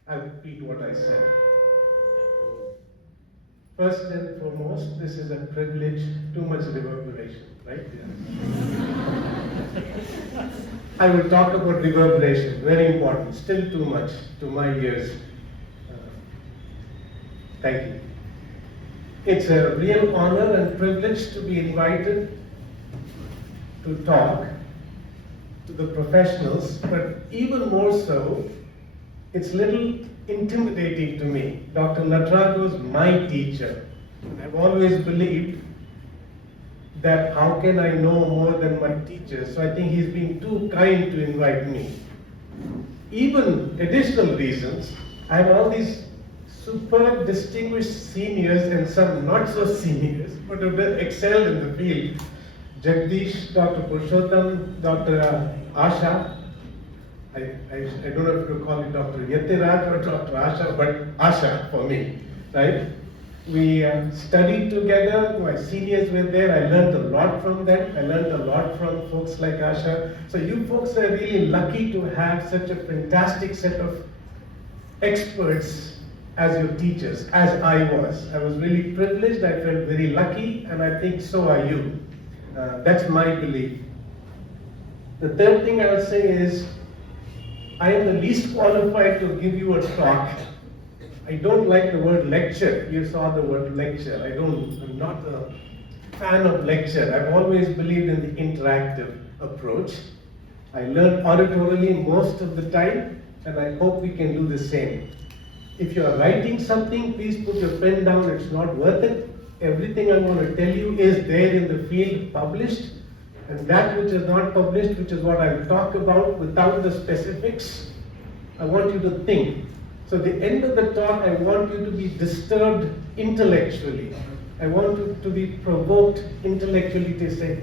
I repeat what I said. First and foremost, this is a privilege, too much reverberation, right? I will talk about reverberation, very important, still too much to my ears. Thank you. It's a real honor and privilege to be invited to talk to the professionals, but even more so, it's little intimidating to me. Dr. Nataraj was my teacher. I've always believed that how can I know more than my teacher? So I think he's been too kind to invite me. Even additional reasons, I have all these super distinguished seniors and some not so seniors, but who have excelled in the field. Jagdish, Dr. Purushottam, Dr. Asha. I don't know if to call it Dr. Yatiraj or Dr. Asha, but Asha for me, right? We studied together, my seniors were there, I learned a lot from them, I learned a lot from folks like Asha. So you folks are really lucky to have such a fantastic set of experts as your teachers, as I was. I was really privileged, I felt very lucky, and I think so are you. That's my belief. The third thing I would say is, I am the least qualified to give you a talk. I don't like the word lecture. You saw the word lecture. I'm not a fan of lecture. I've always believed in the interactive approach. I learn auditorily most of the time, and I hope we can do the same. If you are writing something, please put your pen down. It's not worth it. Everything I'm going to tell you is there in the field published, and that which is not published, which is what I'll talk about without the specifics, I want you to think. So at the end of the talk, I want you to be disturbed intellectually. I want you to be provoked intellectually to say,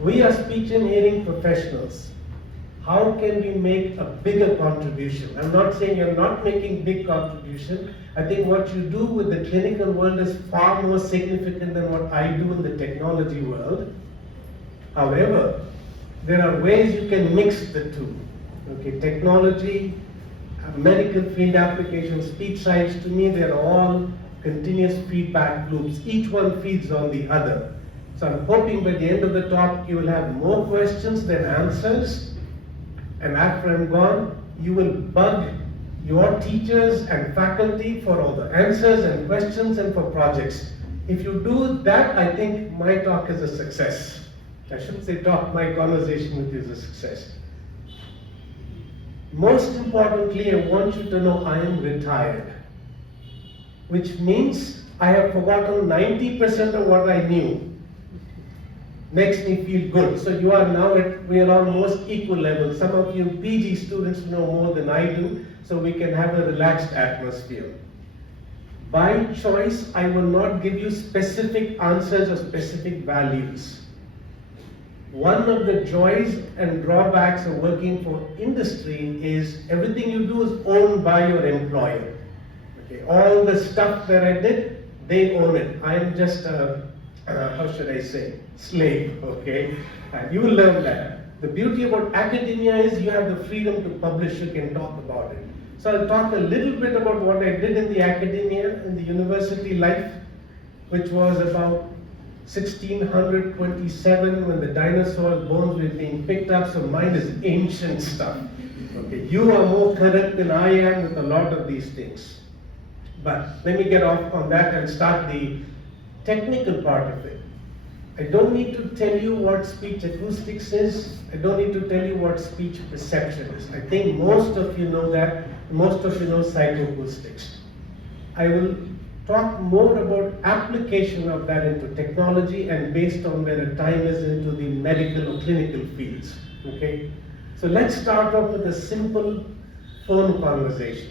we are speech and hearing professionals. How can we make a bigger contribution? I'm not saying you're not making big contribution. I think what you do with the clinical world is far more significant than what I do in the technology world. However, there are ways you can mix the two. Okay, technology, medical field applications, speech science, to me, they're all continuous feedback loops. Each one feeds on the other. So I'm hoping by the end of the talk, you will have more questions than answers. And after I'm gone, you will bug your teachers and faculty for all the answers and questions and for projects. If you do that, I think my talk is a success. I shouldn't say talk, my conversation with you is a success. Most importantly, I want you to know I am retired, which means I have forgotten 90% of what I knew. Makes me feel good. So you are now we are almost equal level. Some of you PG students know more than I do, so we can have a relaxed atmosphere. By choice, I will not give you specific answers or specific values. One of the joys and drawbacks of working for industry is everything you do is owned by your employer. Okay, all the stuff that I did, they own it. I am just a, how should I say, slave, okay? And you will learn that. The beauty about academia is you have the freedom to publish, you can talk about it. So I'll talk a little bit about what I did in the academia, in the university life, which was about 1627 when the dinosaur bones were being picked up, so mine is ancient stuff. Okay, you are more current than I am with a lot of these things. But let me get off on that and start the technical part of it. I don't need to tell you what speech acoustics is. I don't need to tell you what speech perception is. I think most of you know that. Most of you know psychoacoustics. I will talk more about application of that into technology and based on where the time is into the medical or clinical fields. Okay? So let's start off with a simple phone conversation.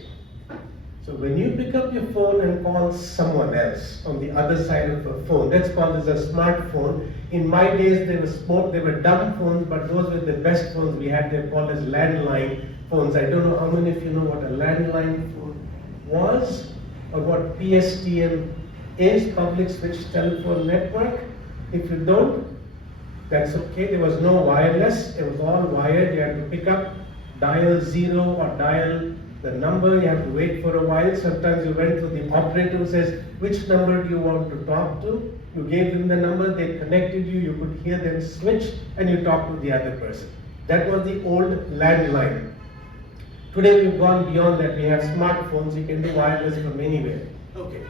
So when you pick up your phone and call someone else on the other side of a phone, let's call this a smartphone. In my days, they were dumb phones, but those were the best phones we had. They were called as landline phones. I don't know how many of you know what a landline phone was or what PSTN is, public switch telephone network. If you don't, that's okay. There was no wireless. It was all wired. You had to pick up, dial 0 or dial the number, you have to wait for a while. Sometimes you went to the operator who says, which number do you want to talk to? You gave them the number, they connected you, you could hear them switch, and you talk to the other person. That was the old landline. Today we've gone beyond that. We have smartphones, you can do wireless from anywhere. Okay.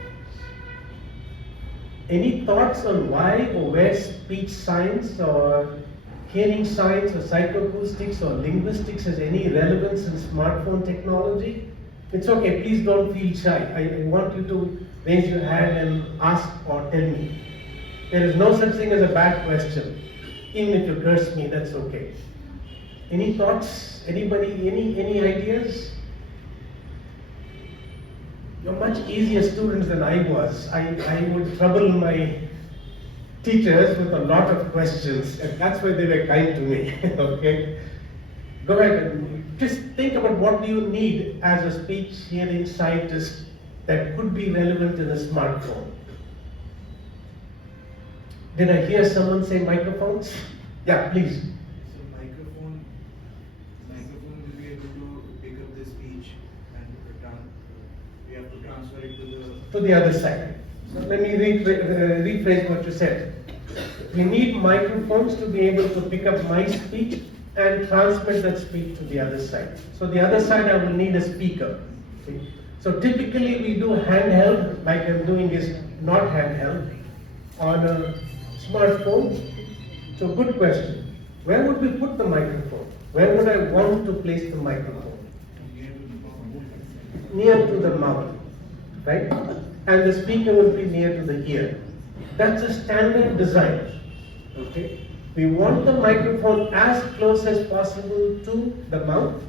Any thoughts on why or where speech science or hearing science or psychoacoustics or linguistics has any relevance in smartphone technology? It's okay, please don't feel shy. I want you to raise your hand and ask or tell me. There is no such thing as a bad question. Even if you curse me, that's okay. Any thoughts? Anybody, any ideas? You're much easier students than I was. I would trouble my teachers with a lot of questions, and that's why they were kind to me. Okay? Go ahead and just think about what do you need as a speech hearing scientist that could be relevant in a smartphone. Did I hear someone say microphones? Yeah, please. So microphone will be able to pick up the speech and we have to transfer it to the other side. So let me rephrase what you said. We need microphones to be able to pick up my speech and transmit that speech to the other side. So the other side I will need a speaker. Okay? So typically we do handheld, like I'm doing is not handheld, on a smartphone. So good question. Where would we put the microphone? Where would I want to place the microphone? Near to the mouth, right? And the speaker will be near to the ear. That's a standard design. Okay? We want the microphone as close as possible to the mouth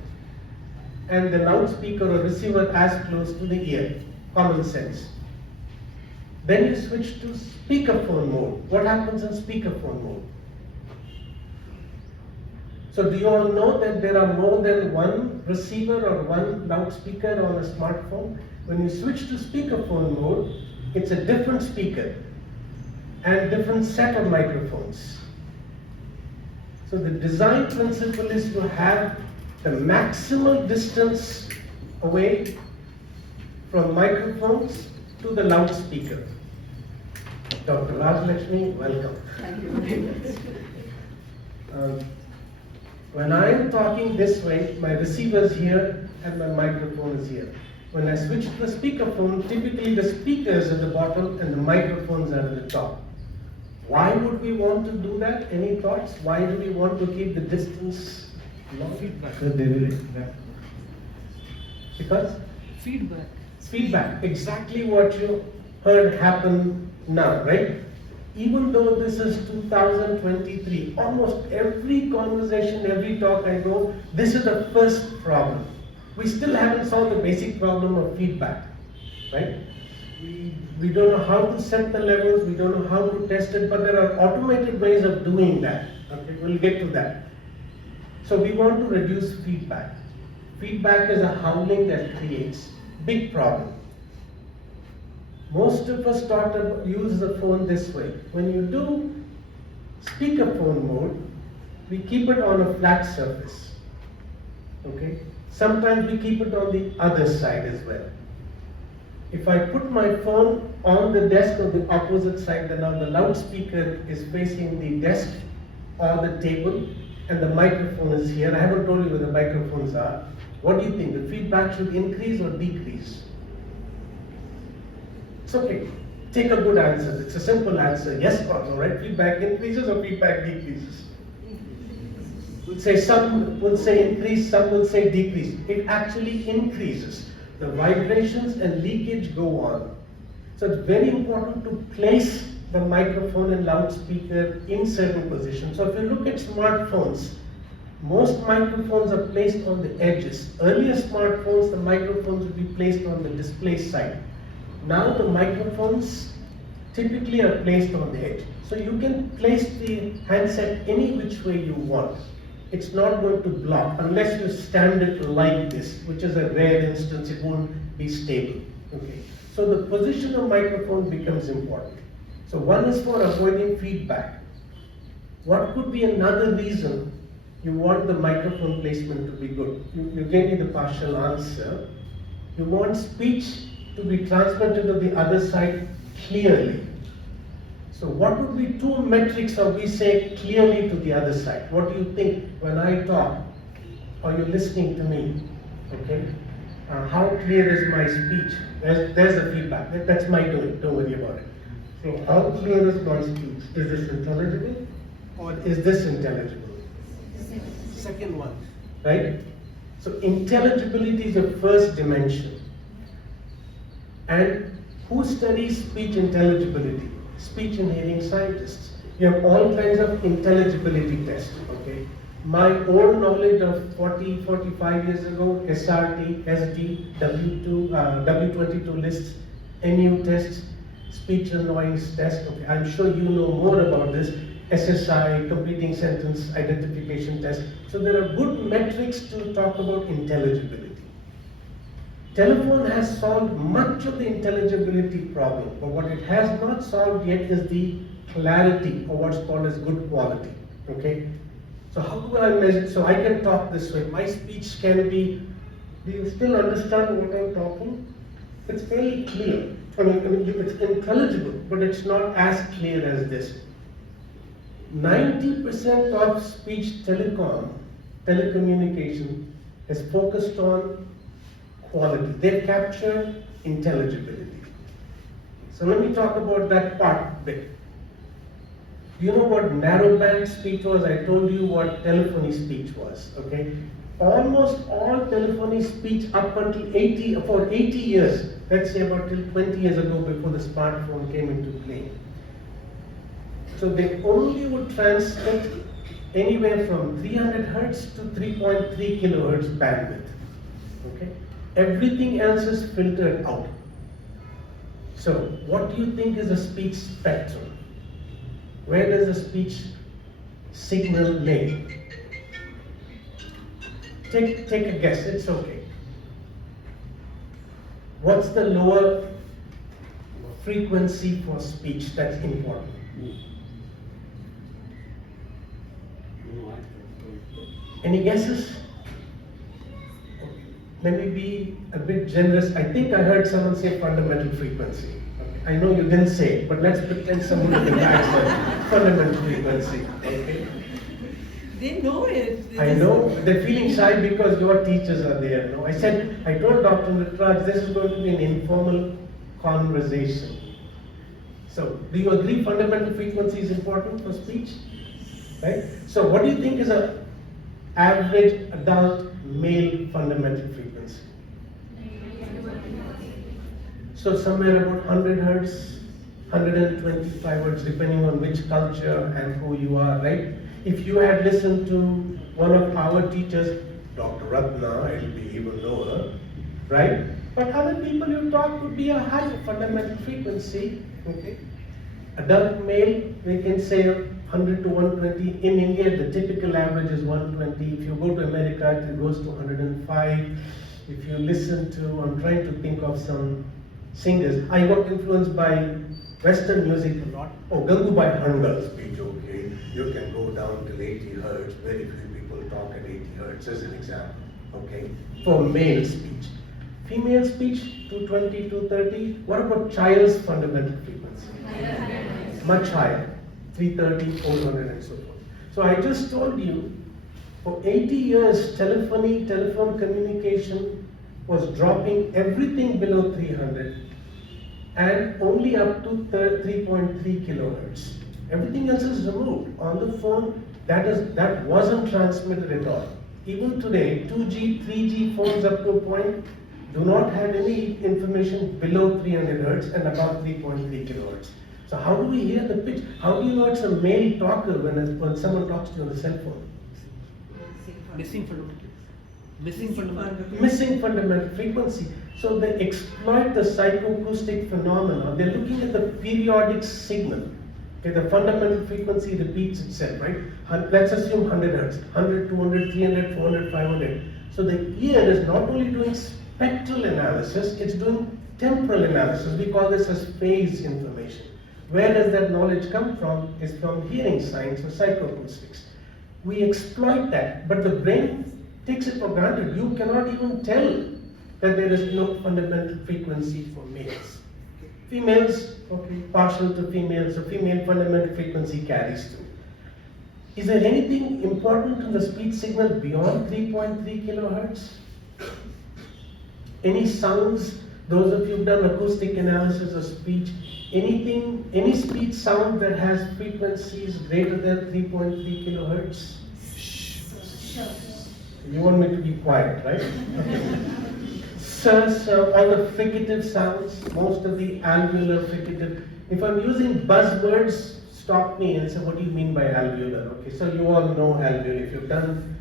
and the loudspeaker or receiver as close to the ear. Common sense. Then you switch to speakerphone mode. What happens in speakerphone mode? So do you all know that there are more than one receiver or one loudspeaker on a smartphone? When you switch to speakerphone mode, it's a different speaker and different set of microphones. So the design principle is to have the maximal distance away from microphones to the loudspeaker. Dr. Rajlakshmi, welcome. Thank you very much. When I am talking this way, my receiver is here and my microphone is here. When I switch to the speakerphone, typically the speaker is at the bottom and the microphones are at the top. Why would we want to do that? Any thoughts? Why do we want to keep the distance long? Feedback. Because? Feedback. Feedback. Exactly what you heard happen now, right? Even though this is 2023, almost every conversation, every talk I go, this is the first problem. We still haven't solved the basic problem of feedback, right? We don't know how to set the levels, we don't know how to test it, but there are automated ways of doing that. Okay, we'll get to that. So we want to reduce feedback. Feedback is a howling that creates big problem. Most of us use the phone this way. When you do speakerphone mode, we keep it on a flat surface. Okay? Sometimes we keep it on the other side as well. If I put my phone on the desk on the opposite side, then now the loudspeaker is facing the desk or the table and the microphone is here. I haven't told you where the microphones are. What do you think? The feedback should increase or decrease? It's okay. Take a good answer. It's a simple answer. Yes or no, right? Feedback increases or feedback decreases? Some will say increase, some will say decrease. It actually increases. The vibrations and leakage go on. So it's very important to place the microphone and loudspeaker in certain positions. So if you look at smartphones, most microphones are placed on the edges. Earlier smartphones, the microphones would be placed on the display side. Now the microphones typically are placed on the edge. So you can place the handset any which way you want. It's not going to block unless you stand it like this, which is a rare instance. It won't be stable. Okay. So the position of microphone becomes important. So one is for avoiding feedback. What could be another reason you want the microphone placement to be good? You gave me the partial answer. You want speech to be transmitted to the other side clearly. So what would be two metrics of we say clearly to the other side? What do you think when I talk? Are you listening to me? Okay. How clear is my speech? There's the feedback. That's my doing. Don't worry about it. So how clear is my speech? Is this intelligible or is this intelligible? Second one. Right? So intelligibility is the first dimension. And who studies speech intelligibility? Speech and hearing scientists. You have all kinds of intelligibility tests. Okay? My own knowledge of 45 years ago, SRT, SD, W22 lists, NU tests, speech annoyance test. Okay, I'm sure you know more about this. SSI, completing sentence identification test. So there are good metrics to talk about intelligibility. Telephone has solved much of the intelligibility problem, but what it has not solved yet is the clarity, or what's called as good quality. Okay? So how do I measure? So I can talk this way. My speech can be, do you still understand what I'm talking? It's fairly clear. I mean, it's intelligible, but it's not as clear as this. 90% of speech telecommunication is focused on quality. They capture intelligibility. So let me talk about that part a bit. You know what narrowband speech was? I told you what telephony speech was. Okay, almost all telephony speech up until 80 years. Let's say about till 20 years ago, before the smartphone came into play. So they only would transmit anywhere from 300 hertz to 3.3 kilohertz bandwidth. Okay, everything else is filtered out. So what do you think is a speech spectrum? Where does the speech signal lay? Take a guess, it's okay. what's the lower frequency for speech that's important? Any guesses? Let me be a bit generous. I think I heard someone say fundamental frequency. I know you didn't say it, but let's pretend someone in the back said fundamental frequency. Okay? They know it. I know. They're feeling shy because your teachers are there. No, I told Dr. Nitraj, this is going to be an informal conversation. So, do you agree fundamental frequency is important for speech? Right? So, what do you think is an average adult male fundamental frequency? So, somewhere about 100 hertz, 125 hertz, depending on which culture and who you are, right? If you had listened to one of our teachers, Dr. Ratna, it will be even lower, right? But other people you talk would be a higher fundamental frequency, okay? Adult male, we can say 100 to 120. In India, the typical average is 120. If you go to America, it goes to 105. If you listen to, I'm trying to think of some singers. I got influenced by Western music a lot. Oh, Gangubai Hangal's speech, okay. You can go down till 80 hertz. Very few people talk at 80 hertz as an example, okay. For male speech. Female speech, 220, 230. What about child's fundamental frequency? Much higher, 330, 400 and so forth. So I just told you, for 80 years, telephone communication was dropping everything below 300 and only up to 3.3 kilohertz. Everything else is removed. On the phone, that wasn't transmitted at all. Even today, 2G, 3G phones up to a point do not have any information below 300 hertz and above 3.3 kilohertz. So how do we hear the pitch? How do you know it's a male talker when someone talks to you on the cell phone? Missing fundamental. Missing fundamental frequency. So they exploit the psychoacoustic phenomena. They're looking at the periodic signal. Okay, the fundamental frequency repeats itself, right? Let's assume 100 hertz, 100, 200, 300, 400, 500. So the ear is not only doing spectral analysis, it's doing temporal analysis. We call this as phase information. Where does that knowledge come from? Is from hearing science or psychoacoustics. We exploit that, but the brain takes it for granted. You cannot even tell that there is no fundamental frequency for males. Females, okay, partial to females, so female fundamental frequency carries through. Is there anything important in the speech signal beyond 3.3 kilohertz? Any sounds? Those of you who've done acoustic analysis of speech, anything, any speech sound that has frequencies greater than 3.3 kilohertz? You want me to be quiet, right? So all the fricative sounds, most of the alveolar fricative. If I'm using buzzwords, stop me and say, what do you mean by alveolar? Okay, so you all know alveolar. If you've done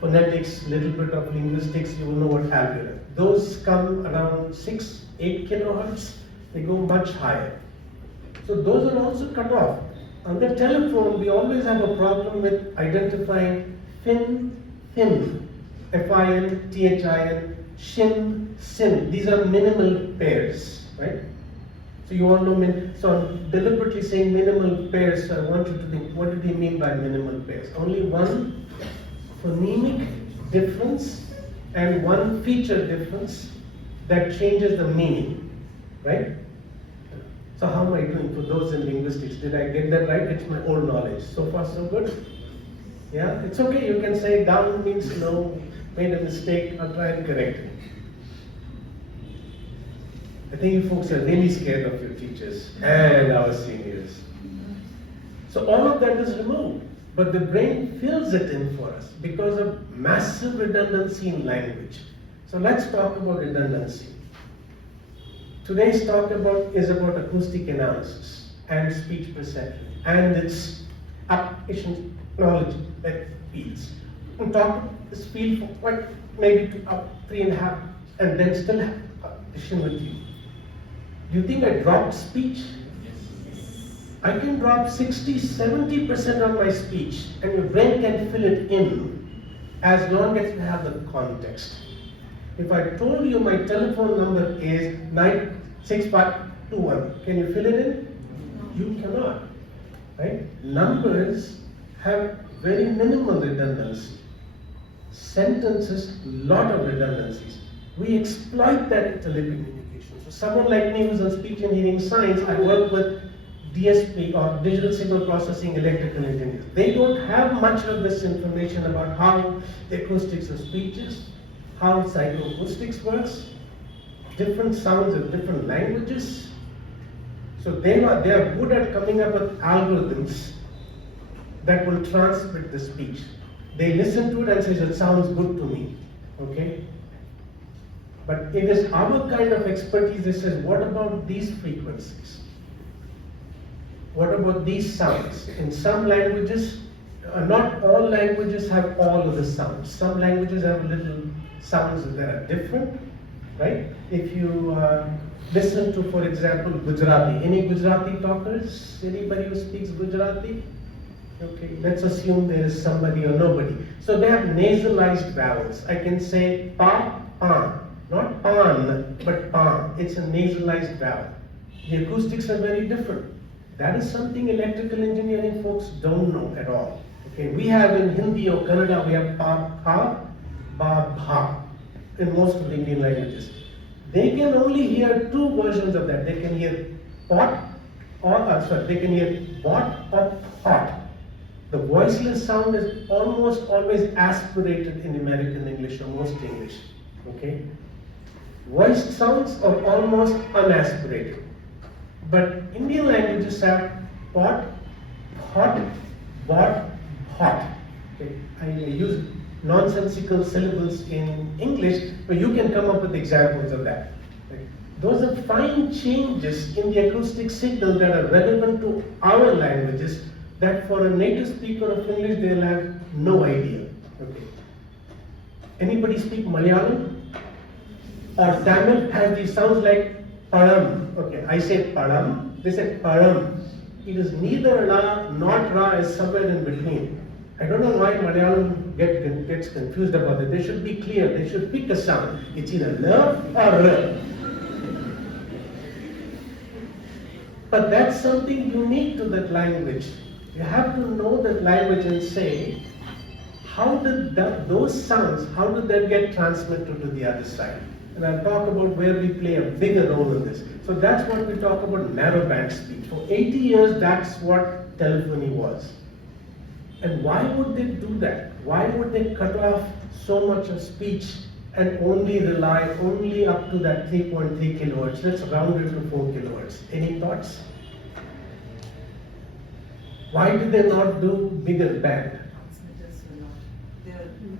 phonetics, little bit of linguistics, you will know what alveolar. Those come around 6, 8 kilohertz. They go much higher. So those are also cut off. On the telephone, we always have a problem with identifying thin, F-I-N, T-H-I-N, shin, sin. These are minimal pairs, right? So you all know, so I'm deliberately saying minimal pairs, so I want you to think, what do they mean by minimal pairs? Only one phonemic difference and one feature difference that changes the meaning, right? So how am I doing for those in linguistics? Did I get that right? It's my old knowledge. So far so good? Yeah, it's okay. You can say down means no, made a mistake, I'll try and correct it. I think you folks are really scared of your teachers and our seniors. So all of that is removed, but the brain fills it in for us because of massive redundancy in language. So let's talk about redundancy. Today's talk is about acoustic analysis and speech perception and its application knowledge that fields. We'll talk about this field for quite maybe 3.5 and then still have a conversation with you. Do you think I dropped speech? I can drop 60-70% of my speech and your brain can fill it in as long as you have the context. If I told you my telephone number is 96521, can you fill it in? You cannot, right? Numbers have very minimal redundancy. Sentences, lot of redundancies. We exploit that in telecommunications. So someone like me who's on speech and hearing science, I work with DSP or digital signal processing electrical engineers. They don't have much of this information about how the acoustics of speech is, how psychoacoustics works, different sounds in different languages. So they are good at coming up with algorithms that will transmit the speech. They listen to it and say, it sounds good to me, okay? But it is our kind of expertise that says, what about these frequencies? What about these sounds? In some languages, not all languages have all of the sounds. Some languages have little sounds that are different, right? If you listen to, for example, Gujarati. Any Gujarati talkers? Anybody who speaks Gujarati? Okay, let's assume there is somebody or nobody. So they have nasalized vowels. I can say pa, pa. Not pan, but pa. It's a nasalized vowel. The acoustics are very different. That is something electrical engineering folks don't know at all. Okay, we have in Hindi or Kannada, we have pa, pa, ba, bha in most of the Indian languages. They can only hear two versions of that. They can hear pot or, they can hear bot or pot. The voiceless sound is almost always aspirated in American English or most English. Okay? Voiced sounds are almost unaspirated. But Indian languages have pot, hot, bot, hot. Okay? I use nonsensical syllables in English, but you can come up with examples of that. Okay? Those are fine changes in the acoustic signal that are relevant to our languages that for a native speaker of English, they'll have no idea. Okay. Anybody speak Malayalam? Or Tamil has these sounds like param. Okay, I say param, they say param. It is neither la nor ra, is somewhere in between. I don't know why Malayalam gets confused about it. They should be clear, they should pick a sound. It's either la or ra. But that's something unique to that language. You have to know that language and say, how did those sounds, how did that get transmitted to the other side? And I'll talk about where we play a bigger role in this. So that's what we talk about narrowband speech. For 80 years, that's what telephony was. And why would they do that? Why would they cut off so much of speech and only rely only up to that 3.3 kilohertz? Let's round it to 4 kilohertz. Any thoughts? Why did they not do bigger band?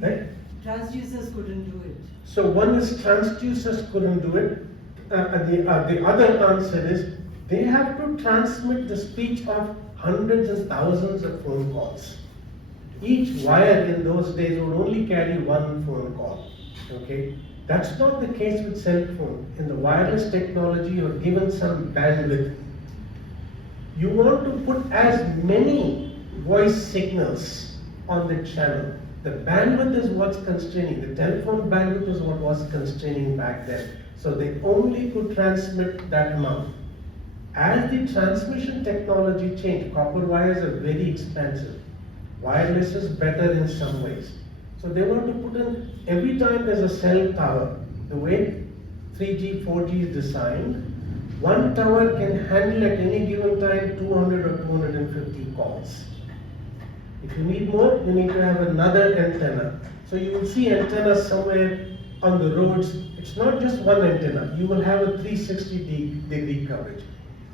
Right? Transducers couldn't do it. So one is transducers couldn't do it. The other answer is they have to transmit the speech of hundreds and thousands of phone calls. Each wire in those days would only carry one phone call. Okay, that's not the case with cell phone. In the wireless technology, you're given some bandwidth. You want to put as many voice signals on the channel. The bandwidth is what's constraining. The telephone bandwidth is what was constraining back then. So they only could transmit that amount. As the transmission technology changed, copper wires are very expensive. Wireless is better in some ways. So they want to put in, every time there's a cell tower, the way 3G, 4G is designed, one tower can handle at any given time 200 or 250 calls. If you need more, you need to have another antenna. So you will see antennas somewhere on the roads. It's not just one antenna. You will have a 360-degree coverage.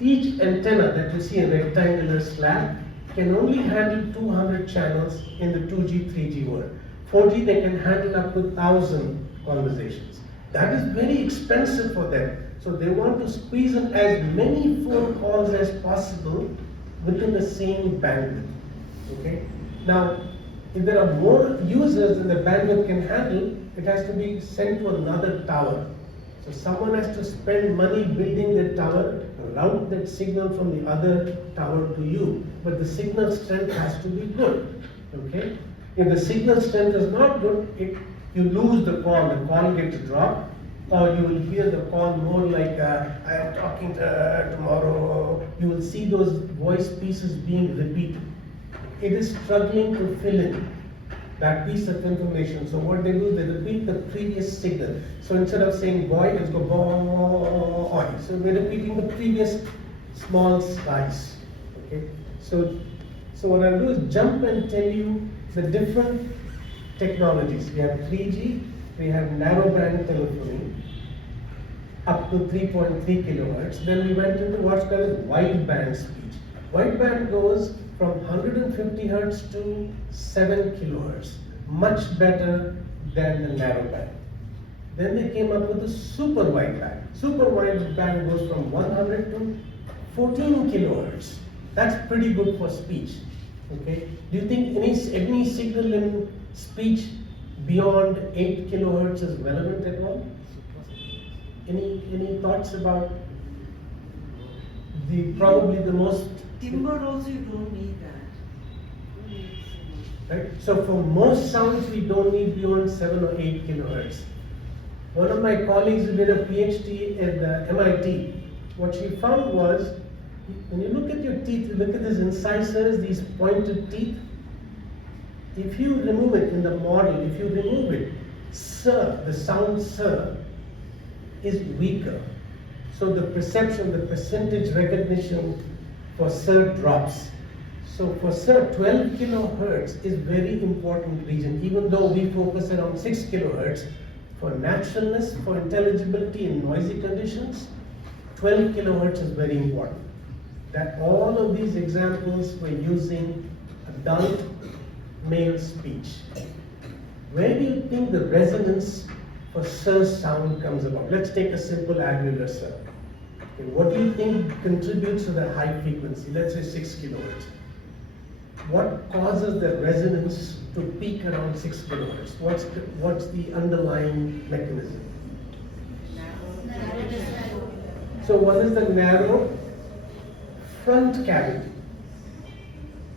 Each antenna that you see in a rectangular slab can only handle 200 channels in the 2G, 3G world. 4G, they can handle up to 1,000 conversations. That is very expensive for them. So they want to squeeze in as many phone calls as possible within the same bandwidth. Okay? Now, if there are more users than the bandwidth can handle, it has to be sent to another tower. So someone has to spend money building the tower, route that signal from the other tower to you. But the signal strength has to be good. Okay? If the signal strength is not good, You lose the call gets dropped, or you will hear the call more like, I am talking to her tomorrow. You will see those voice pieces being repeated. It is struggling to fill in that piece of information. So what they do, they repeat the previous signal. So instead of saying boy, it's go boy. So we're repeating the previous small slice. Okay. So what I'll do is jump and tell you the different technologies. We have 3G, we have narrowband telephony, up to 3.3 kilohertz. Then we went into what's called as wideband speech. Wideband goes from 150 hertz to 7 kilohertz, much better than the narrowband. Then they came up with the super wideband. Super wideband goes from 100 to 14 kilohertz. That's pretty good for speech. Okay. Do you think any signal in speech beyond 8 kilohertz is relevant at all? Any thoughts about probably the most timber also you don't need that. Right? So for most sounds we don't need beyond 7 or 8 kilohertz. One of my colleagues who did a PhD at MIT, what she found was, when you look at your teeth, you look at these incisors, these pointed teeth, if you remove it in the model, if you remove it, sir, the sound sir, is weaker. So the perception, the percentage recognition for sir drops. So for sir, 12 kilohertz is very important region, even though we focus around 6 kilohertz. For naturalness, for intelligibility in noisy conditions, 12 kilohertz is very important. That all of these examples were using adult male speech. Where do you think the resonance for sir sound comes about? Let's take a simple alveolar sir. Okay, what do you think contributes to the high frequency? Let's say 6 kilohertz. What causes the resonance to peak around 6 kilohertz? What's the underlying mechanism? So what is the narrow? Front cavity.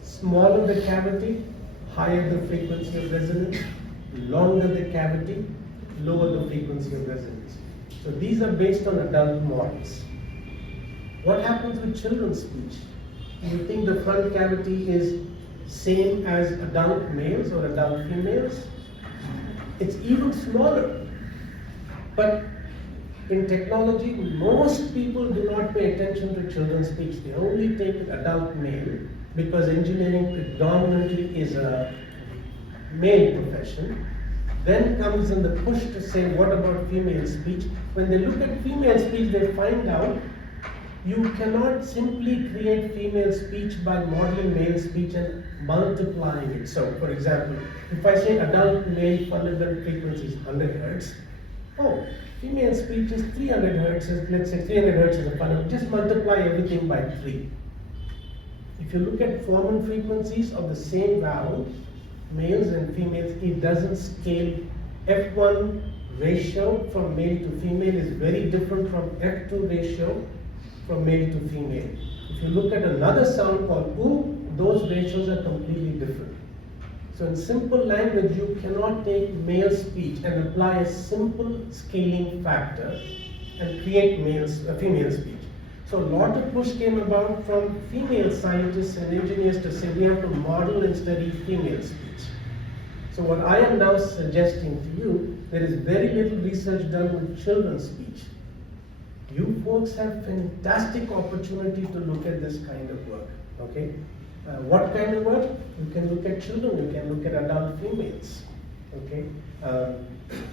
Smaller the cavity, higher the frequency of resonance. Longer the cavity, lower the frequency of resonance. So these are based on adult models. What happens with children's speech? Do you think the front cavity is same as adult males or adult females? It's even smaller. But in technology, most people do not pay attention to children's speech. They only take adult male because engineering predominantly is a male profession. Then comes in the push to say, what about female speech? When they look at female speech, they find out you cannot simply create female speech by modeling male speech and multiplying it. So, for example, if I say adult male fundamental frequency is 100 hertz, oh, female speech is 300 hertz, let's say 300 hertz is a fundamental, just multiply everything by 3. If you look at formant frequencies of the same vowel, males and females, it doesn't scale. F1 ratio from male to female is very different from F2 ratio from male to female. If you look at another sound called oo, those ratios are completely different. So in simple language, you cannot take male speech and apply a simple scaling factor and create female speech. So a lot of push came about from female scientists and engineers to say we have to model and study female speech. So what I am now suggesting to you, there is very little research done with children's speech. You folks have fantastic opportunity to look at this kind of work, okay? What kind of work? You can look at children, you can look at adult females, okay?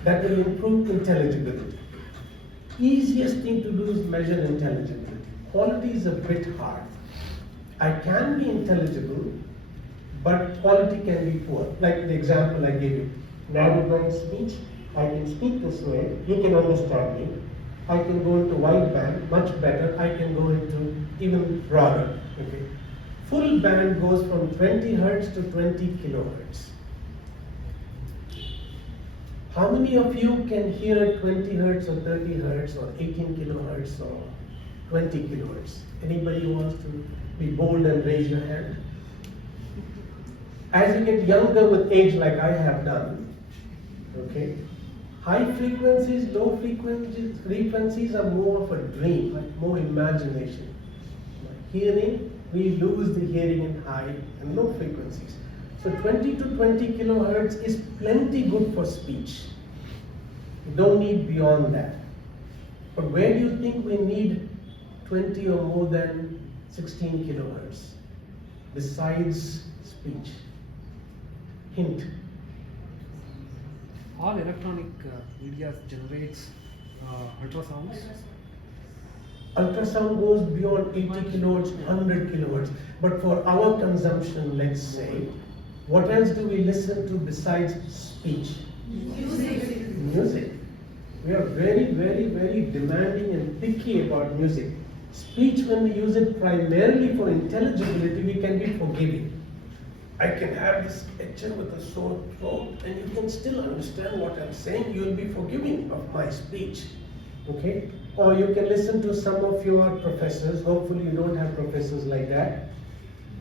That will improve intelligibility. Easiest thing to do is measure intelligibility. Quality is a bit hard. I can be intelligible, but quality can be poor. Like the example I gave you. Narrowband speech, I can speak this way, you can understand me. I can go into wideband, much better. I can go into even broader. Okay. Full band goes from 20 hertz to 20 kilohertz. How many of you can hear 20 hertz or 30 hertz or 18 kilohertz or 20 kilohertz? Anybody who wants to be bold and raise your hand? As you get younger with age like I have done, Okay? High frequencies, low frequencies are more of a dream, like more imagination. Hearing, we lose the hearing in high and low frequencies. So 20 to 20 kilohertz is plenty good for speech. You don't need beyond that. But where do you think we need 20 or more than 16 kilohertz besides speech? Hint. All electronic media generates ultrasounds. Ultrasound goes beyond 80 kilohertz, 100 kilohertz. But for our consumption, let's say, what else do we listen to besides speech? Music. We are very, very, very demanding and picky about music. Speech, when we use it primarily for intelligibility, we can be forgiving. I can have this picture with a sore throat and you can still understand what I'm saying. You'll be forgiving of my speech. Okay? Or you can listen to some of your professors. Hopefully you don't have professors like that.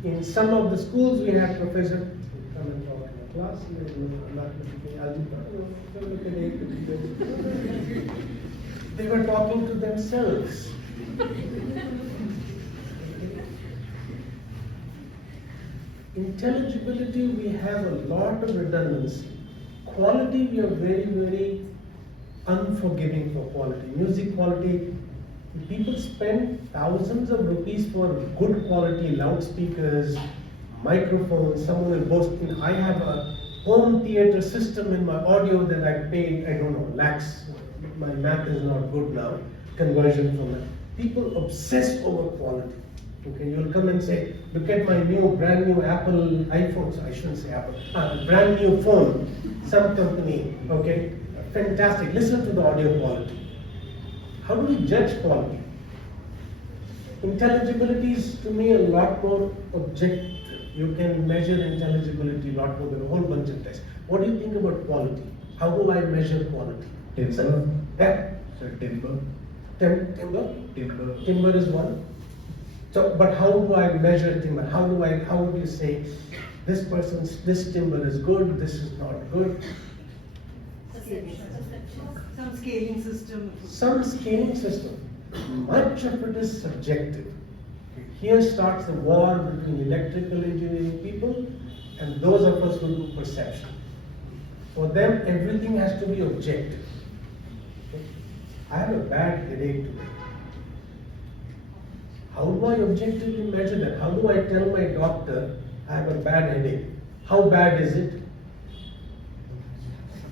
In some of the schools we have professors who come and talk in a class. They were talking to themselves. Intelligibility, we have a lot of redundancy. Quality, we are very, very unforgiving for quality. Music quality, people spend thousands of rupees for good quality loudspeakers, microphones. Someone will boast, I have a home theater system in my audio that I paid, I don't know, lakhs. My math is not good now, conversion from that. People obsess over quality. Okay, you'll come and say, look at my brand new Apple iPhones. I shouldn't say Apple. Brand new phone, some company. Okay, fantastic. Listen to the audio quality. How do we judge quality? Intelligibility is, to me, a lot more objective. You can measure intelligibility a lot more than a whole bunch of tests. What do you think about quality? How do I measure quality? Timber. Timber. Timber. Timber is one. So, but how do I measure timber? How would you say this timber is good, this is not good? Some scaling system. Some scaling system. Much of it is subjective. Here starts the war between electrical engineering people and those of us who do perception. For them, everything has to be objective. Okay? I have a bad headache today. How do I objectively measure that? How do I tell my doctor I have a bad headache? How bad is it?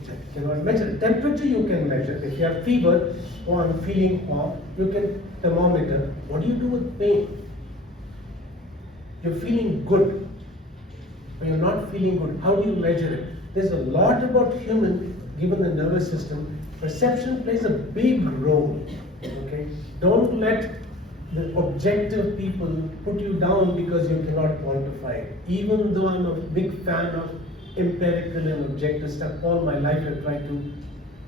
I cannot measure. Temperature you can measure. If you have fever or I'm feeling off, you can thermometer. What do you do with pain? You're feeling good, but you're not feeling good. How do you measure it? There's a lot about human, given the nervous system. Perception plays a big role. Okay? Don't let the objective people put you down because you cannot quantify it. Even though I'm a big fan of empirical and objective stuff, all my life I've tried to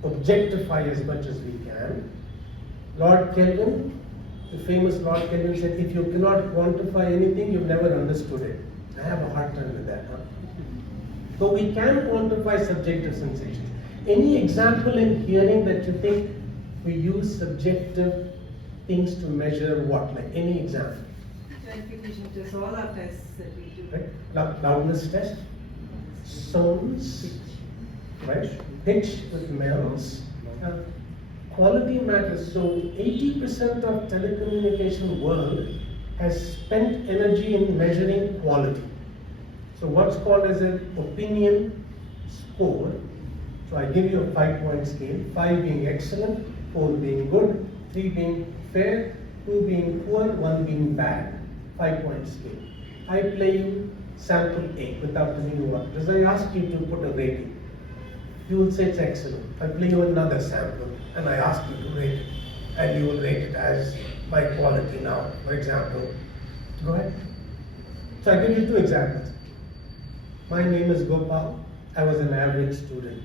objectify as much as we can. Lord Kelvin, the famous Lord Kelvin said, if you cannot quantify anything, you've never understood it. I have a hard time with that. So we can quantify subjective sensations. Any example in hearing that you think we use subjective things to measure what? Like any example? Verification tests, all our tests that we do. Right? Loudness test, sounds, right? Pitch with melodies. Quality matters. So 80% of telecommunication world has spent energy in measuring quality. So what's called as an opinion score. So I give you a 5-point scale, 5 being excellent, 4 being good, 3 being fair, 2 being poor, 1 being bad. 5-point scale. I play you sample A without telling you what. As I ask you to put a rating, you will say it's excellent. I play you another sample and I ask you to rate it, and you will rate it as my quality now. For example, go ahead. So I give you 2 examples. My name is Gopal. I was an average student.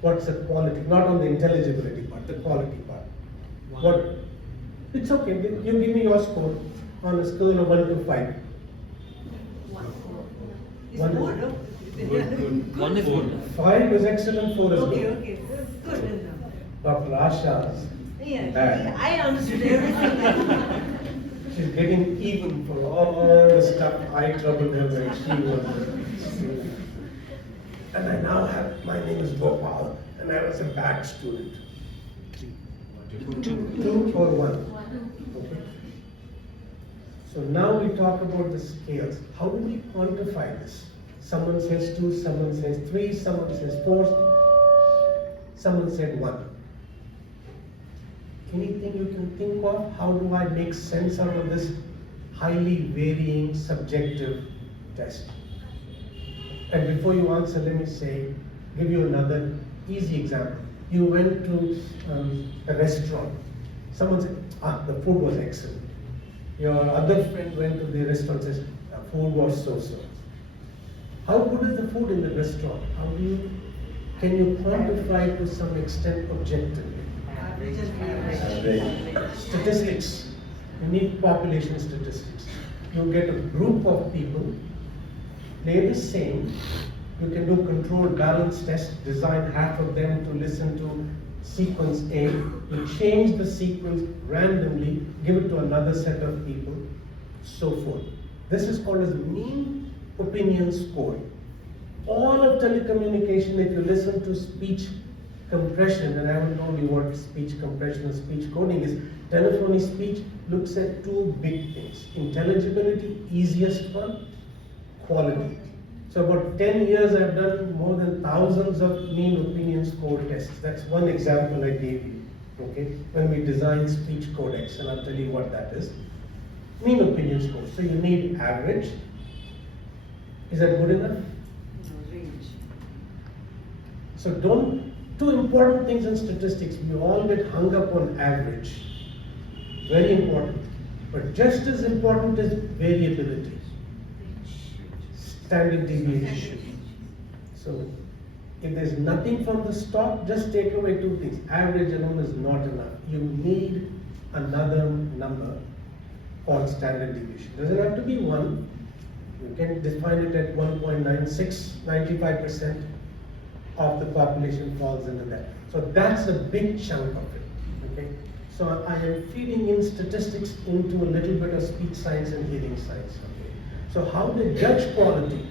What's the quality? Not on the intelligibility part, the quality part. What? It's okay. You give me your score on a scale of 1 to 5. 1. It's more, no? Good. One is good. 5 is excellent, 4 is Okay, good. okay, good enough. Dr. Asha's Yeah, bad. I understood everything. She's getting even for all the stuff I troubled her when she was a student. And I now have, my name is Gopal, and I was a bad student. 2 or 1? Okay. So now we talk about the scales. How do we quantify this? Someone says 2, someone says 3, someone says 4, someone said 1. Anything you can think of? How do I make sense out of this highly varying subjective test? And before you answer, let me give you another easy example. You went to a restaurant. Someone said, the food was excellent. Your other friend went to the restaurant and says, the food was so-so. How good is the food in the restaurant? Can you quantify to some extent objectively? Statistics. You need population statistics. You get a group of people, they're the same. You can do controlled balance tests, design half of them to listen to sequence A. You change the sequence randomly, give it to another set of people, so forth. This is called as mean opinion score. All of telecommunication, if you listen to speech compression, and I haven't told you what speech compression and speech coding is, telephony speech looks at 2 big things. Intelligibility, easiest one, quality. So about 10 years I've done more than thousands of mean opinion score tests. That's one example I gave you, okay? When we design speech codecs, and I'll tell you what that is. Mean opinion score. So you need average. Is that good enough? Range. So two important things in statistics. We all get hung up on average. Very important. But just as important is variability. Standard deviation. So if there's nothing from the start, just take away 2 things. Average alone is not enough. You need another number called standard deviation. Doesn't have to be 1. You can define it at 1.96, 95% of the population falls into that. So that's a big chunk of it, okay? So I am feeding in statistics into a little bit of speech science and hearing science, okay? So how they judge quality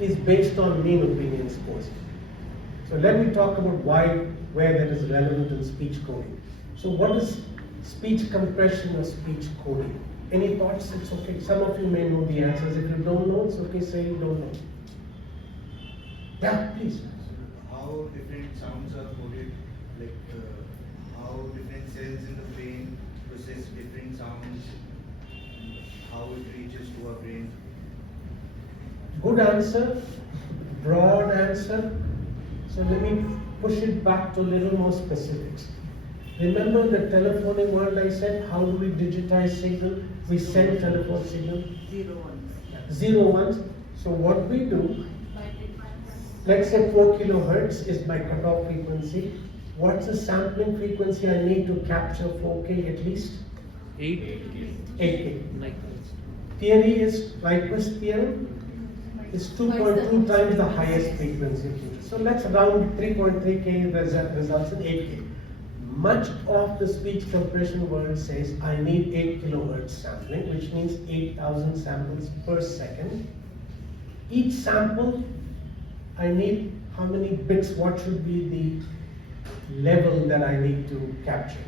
is based on mean opinion scores. So let me talk about where that is relevant in speech coding. So what is speech compression or speech coding? Any thoughts? It's okay. Some of you may know the answers. If you don't know, it's okay. Say you don't know. Yeah, please. How different sounds are coded, like how different cells in the brain process different sounds, how it reaches to our brain. Good answer, broad answer. So let me push it back to a little more specifics. Remember the telephone world I said, how do we digitize signal? We send telephone signal. 0 1s. 0 1s. So what we do, let's say 4 kilohertz is my cutoff frequency. What's the sampling frequency I need to capture 4K at least? 8K. Theory is Nyquist theorem is 2.2 times the highest frequency. So let's round 3.3K results in 8K. Much of the speech compression world says I need 8 kilohertz sampling, which means 8,000 samples per second. Each sample, I need how many bits? What should be the level that I need to capture?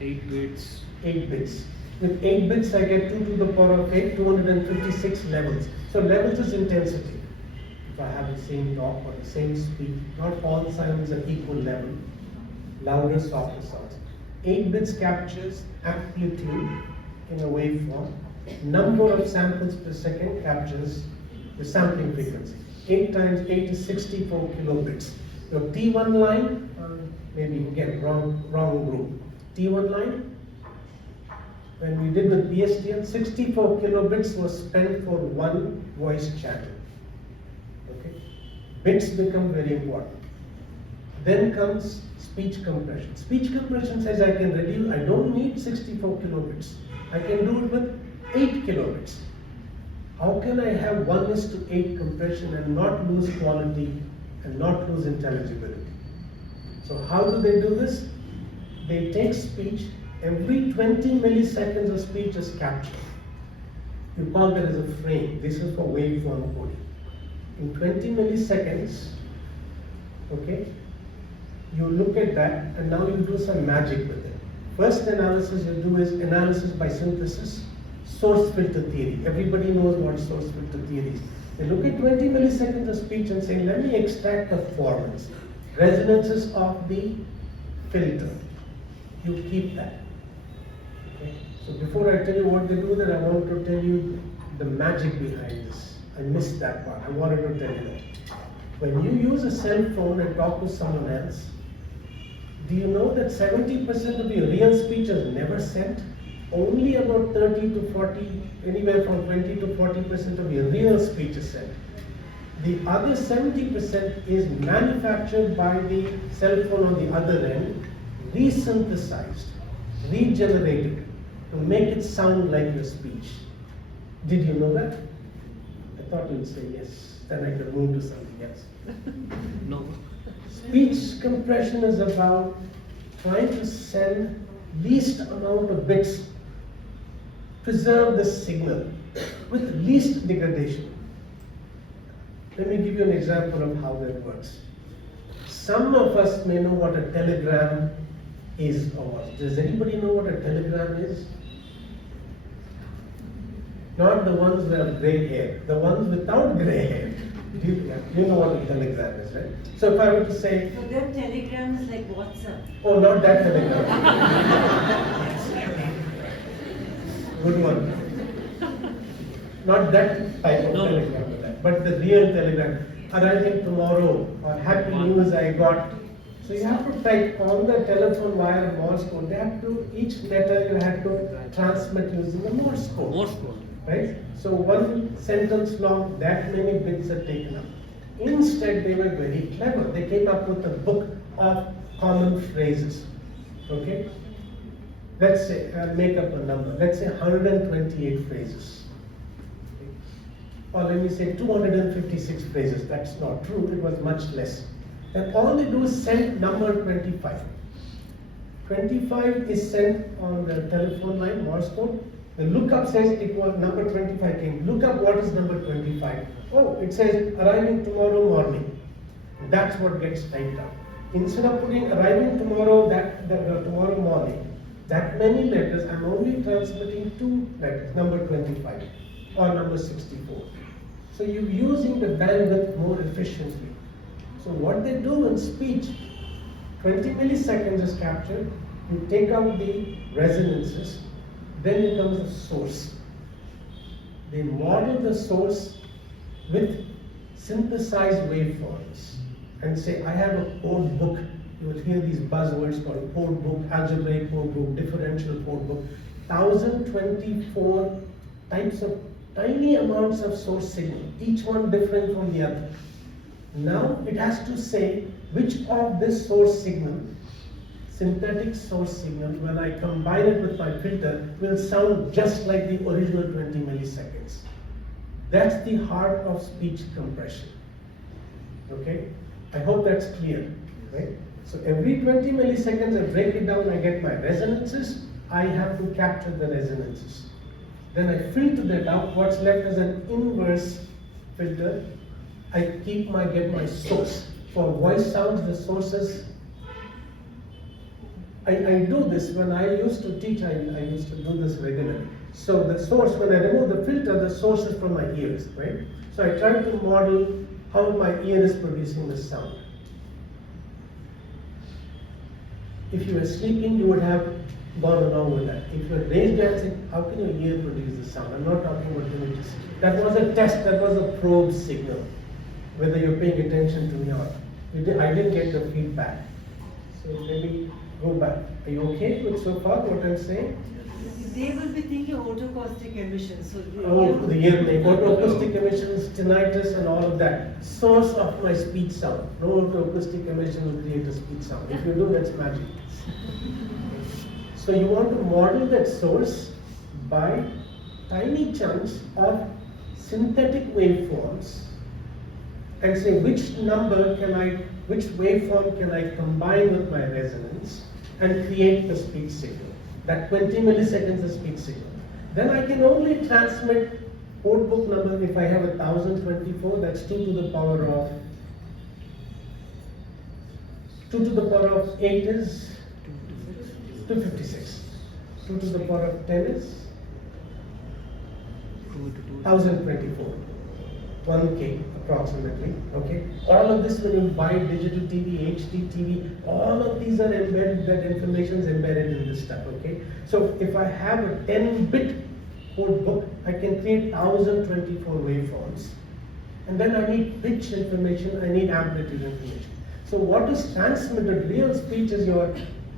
8 bits. 8 bits. With 8 bits, I get 2 to the power of 8, 256 levels. So levels is intensity. If I have the same talk or the same speed, not all sounds are equal level. Louder, softer sounds. 8 bits captures amplitude in a waveform. Number of samples per second captures the sampling frequency. 8 times 8 is 64 kilobits. Your T1 line, maybe again wrong group. T1 line, when we did with PSTN, 64 kilobits was spent for one voice channel. Okay, bits become very important. Then comes speech compression. Speech compression says I can reduce, I don't need 64 kilobits. I can do it with 8 kilobits. How can I have 1:8 compression and not lose quality and not lose intelligibility? So how do they do this? They take speech, every 20 milliseconds of speech is captured. You call that as a frame. This is for waveform coding. In 20 milliseconds, okay, you look at that and now you do some magic with it. First analysis you do is analysis by synthesis, source filter theory. Everybody knows what source filter theory is. They look at 20 milliseconds of speech and say, let me extract the formants, resonances of the filter. You keep that. Okay? So before I tell you what they do there, I want to tell you the magic behind this. I missed that part. I wanted to tell you that. When you use a cell phone and talk to someone else, do you know that 70% of your real speech is never sent? Only about 30 to 40, anywhere from 20 to 40% of your real speech is sent. The other 70% is manufactured by the cell phone on the other end, resynthesized, regenerated to make it sound like your speech. Did you know that? I thought you would say yes, then I could move to something else. No. Speech compression is about trying to send least amount of bits, preserve the signal with least degradation. Let me give you an example of how that works. Some of us may know what a telegram is or what. Does anybody know what a telegram is? Not the ones who have grey hair, the ones without grey hair. You know what a telegram is, right? So if I were to say... For them, telegram is like WhatsApp. Oh, not that telegram. Good one. Not that type of telegram, but the real telegram. Arriving tomorrow, or happy news I got. So you have to type on the telephone wire Morse code. They have to, each letter you have to transmit using the Morse code. Morse code. Right? So one sentence long, that many bits are taken up. Instead, they were very clever. They came up with a book of common phrases. Okay? Let's say, I'll make up a number. Let's say 128 phrases. Okay? Or let me say 256 phrases. That's not true. It was much less. And all they do is send number 25. 25 is sent on the telephone line, Morse code. The lookup says it was number 25 came. Look up what is number 25. Oh, it says arriving tomorrow morning. That's what gets typed out. Instead of putting arriving tomorrow, tomorrow morning, that many letters, I'm only transmitting 2 letters, number 25 or number 64. So you're using the bandwidth more efficiently. So what they do in speech, 20 milliseconds is captured, you take out the resonances, then it comes the source. They model the source with synthesized waveforms and say, I have a code book. You will hear these buzzwords called code book, algebraic code book, differential code book. 1024 types of tiny amounts of source signal, each one different from the other. Now it has to say which of this source signal, synthetic source signal, when I combine it with my filter, will sound just like the original 20 milliseconds. That's the heart of speech compression. Okay? I hope that's clear, right? So every 20 milliseconds I break it down, I get my resonances, I have to capture the resonances. Then I filter that out, what's left is an inverse filter. I get my source. For voice sounds, the sources, I do this when I used to teach, I used to do this regularly. So the source, when I remove the filter, the source is from my ears, right? So I try to model how my ear is producing the sound. If you were sleeping, you would have gone along with that. If you were raised dancing, how can your ear produce the sound? I'm not talking about images. That was a test, that was a probe signal, whether you're paying attention to me or not. I didn't get the feedback. So maybe go back. Are you okay with so far what I'm saying? They will be thinking autocaustic emissions. So the ear make autoacoustic emissions, tinnitus, and all of that. Source of my speech sound. No autoacoustic emission will create a speech sound. If you do, that's magic. So you want to model that source by tiny chunks of synthetic waveforms and say which waveform can I combine with my resonance and create the speech signal. That 20 milliseconds is speech signal. Then I can only transmit code book number. If I have 1024, that's 2 to the power of 8 is 256. 2 to the power of 10 is 1024. 1K approximately. Okay. All of this, when you buy digital TV, HD TV, all of these are embedded. That information is embedded in this stuff. Okay. So if I have a 10-bit code book, I can create 1024 waveforms, and then I need pitch information. I need amplitude information. So what is transmitted? Real speech is your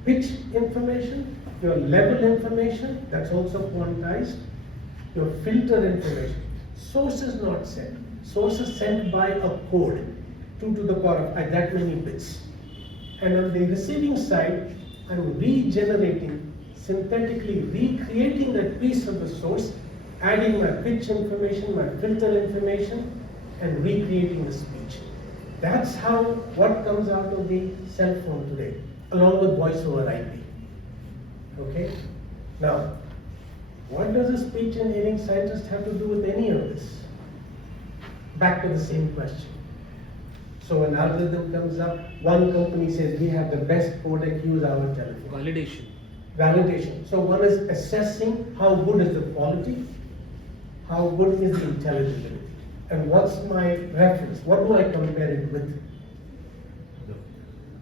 pitch information, your level information. That's also quantized. Your filter information. Source is not sent. Source is sent by a code, 2 to the power of that many bits. And on the receiving side, I'm regenerating, synthetically recreating that piece of the source, adding my pitch information, my filter information, and recreating the speech. That's how what comes out of the cell phone today, along with voice over IP. Okay? Now, what does a speech and hearing scientist have to do with any of this? Back to the same question. So an algorithm comes up, one company says we have the best codec, use our telephone. Validation. Validation. So one is assessing how good is the quality, how good is the intelligibility, and what's my reference? What do I compare it with?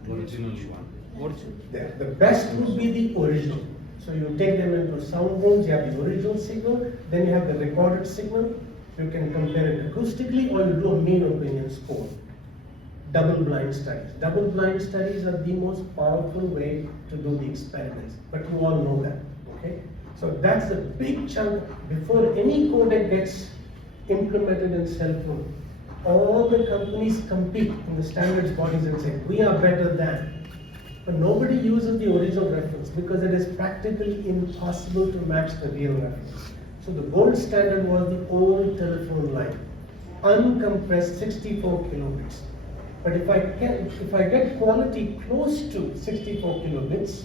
The original one. Original. The best would be the original. So you take them into sound rooms, you have the original signal, then you have the recorded signal. You can compare it acoustically, or you do a mean opinion score. Double-blind studies. Double-blind studies are the most powerful way to do the experiments, but you all know that, okay? So that's a big chunk. Before any codec gets implemented in cell phone, all the companies compete in the standards bodies and say, we are better than. But nobody uses the original reference because it is practically impossible to match the real reference. So the gold standard was the old telephone line, uncompressed 64 kilobits. But if I get quality close to 64 kilobits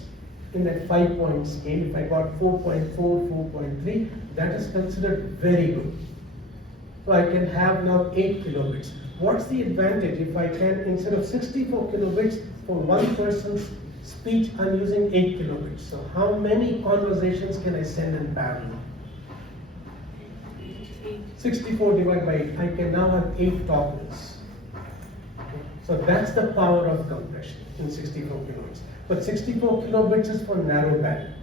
in that 5-point scale, if I got 4.4, 4.3, that is considered very good. So I can have now 8 kilobits. What's the advantage if I can, instead of 64 kilobits for one person's speech, I'm using 8 kilobits. So how many conversations can I send in parallel? 64 divided by 8, I can now have 8 talkers. So that's the power of compression in 64 kilobits. But 64 kilobits is for narrow band.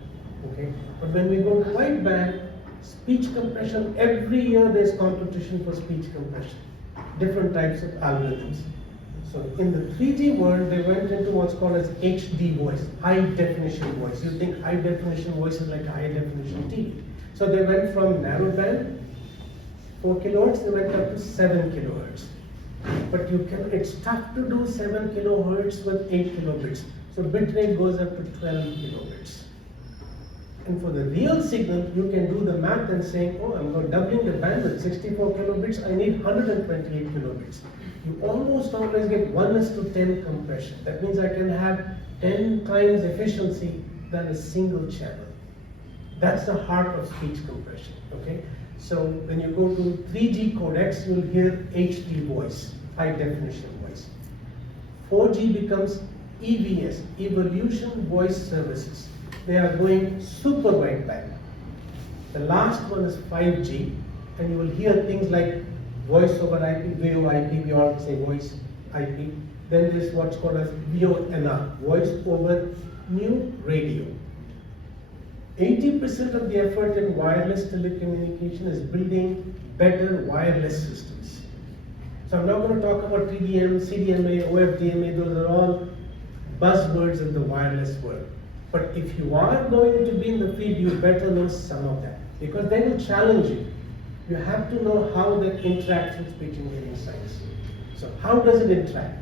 Okay? But when we go to wide band, speech compression, every year there's competition for speech compression. Different types of algorithms. So in the 3G world, they went into what's called as HD voice, high definition voice. You think high definition voice is like high definition TV. So they went from narrow band, 4 kilohertz, they went up to 7 kilohertz. But it's tough to do 7 kilohertz with 8 kilobits. So bit rate goes up to 12 kilobits. And for the real signal, you can do the math and saying, oh, I'm going doubling the bandwidth, 64 kilobits, I need 128 kilobits. You almost always get 1:10 compression. That means I can have 10 times efficiency than a single channel. That's the heart of speech compression, okay? So when you go to 3G codecs, you'll hear HD voice, high definition voice. 4G becomes EVS, Evolution Voice Services. They are going super wideband. The last one is 5G, and you will hear things like voice over IP, VoIP, we all say voice IP. Then there's what's called as VoNR, voice over new radio. 80% of the effort in wireless telecommunication is building better wireless systems. So I'm not going to talk about TDM, CDMA, OFDMA, those are all buzzwords in the wireless world. But if you are going to be in the field, you better know some of that, because they will challenge you. You have to know how that interacts with speech and hearing science. So how does it interact?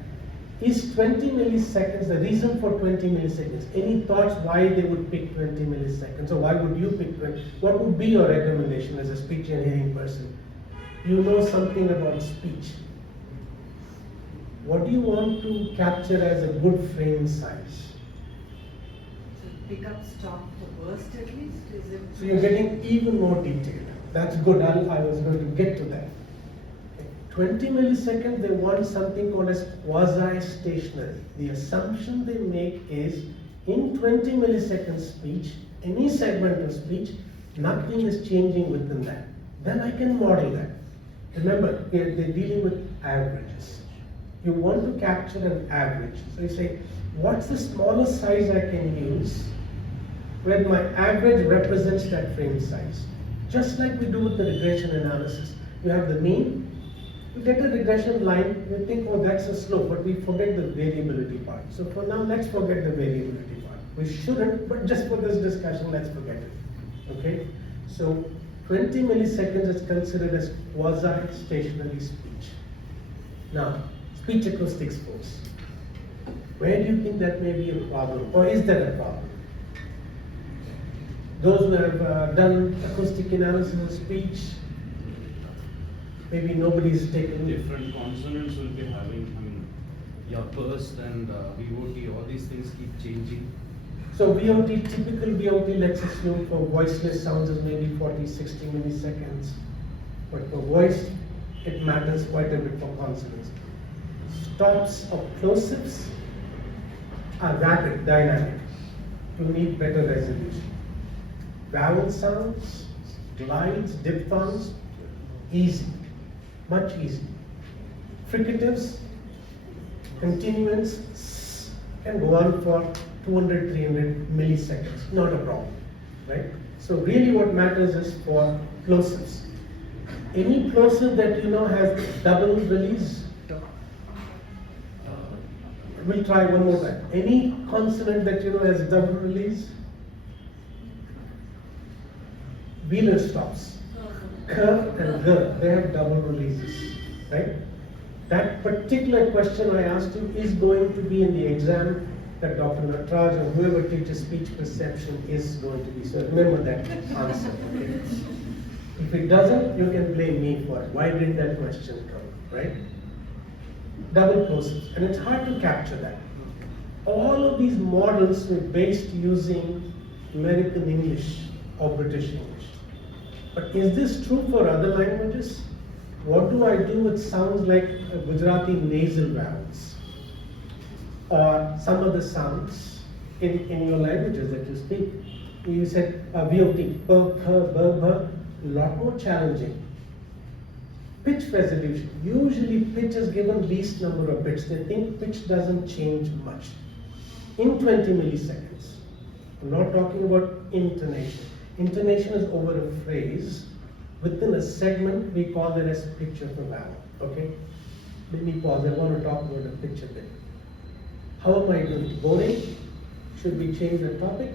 Is 20 milliseconds the reason for 20 milliseconds? Any thoughts why they would pick 20 milliseconds? Or why would you pick 20? What would be your recommendation as a speech and hearing person? you know something about speech. What do you want to capture as a good frame size? Pick up, stop the burst at least? Is it? So you're getting even more detailed. That's good. I was going to get to that. 20 milliseconds, they want something called as quasi-stationary. The assumption they make is in 20 millisecond speech, any segment of speech, nothing is changing within that. Then I can model that. Remember, they're dealing with averages. You want to capture an average. So you say, what's the smallest size I can use where my average represents that frame size? Just like we do with the regression analysis. You have the mean, you get a regression line, you think, oh, that's a slope, but we forget the variability part. So for now, let's forget the variability part. We shouldn't, but just for this discussion, let's forget it. Okay? So 20 milliseconds is considered as quasi-stationary speech. Now, speech acoustics, folks. Where do you think that may be a problem, or is there a problem? Those who have done acoustic analysis of speech, maybe nobody's taken different consonants will be having, your burst and VOT, all these things keep changing. So VOT, typical VOT, let's assume for voiceless sounds is maybe 40, 60 milliseconds. But for voice, it matters quite a bit for consonants. Stops of plosives are rapid, dynamic. You need better resolution. Vowel sounds, glides, diphthongs, easy, much easier. Fricatives, continuance can go on for 200, 300 milliseconds, not a problem, right? So really what matters is for plosives. Any plosive that you know has double release, we'll try one more time. Any consonant that you know has double release, Wheeler stops. K and G, they have double releases, right? That particular question I asked you is going to be in the exam that Dr. Natraj or whoever teaches speech perception is going to be. So remember that answer. Okay? If it doesn't, you can blame me for it. Why didn't that question come, right? Double plosives, and it's hard to capture that. All of these models were based using American English or British English. But is this true for other languages? What do I do with sounds like Gujarati nasal vowels? Or some of the sounds in your languages that you speak? You said VOT, p, p, b, b, a lot more challenging. Pitch resolution. Usually pitch is given least number of bits. They think pitch doesn't change much. In 20 milliseconds. I'm not talking about intonation. Intonation is over a phrase. Within a segment, we call it as pitch of a vowel. Okay? Let me pause. I want to talk about the pitch a bit. How am I doing? Boring? Should we change the topic?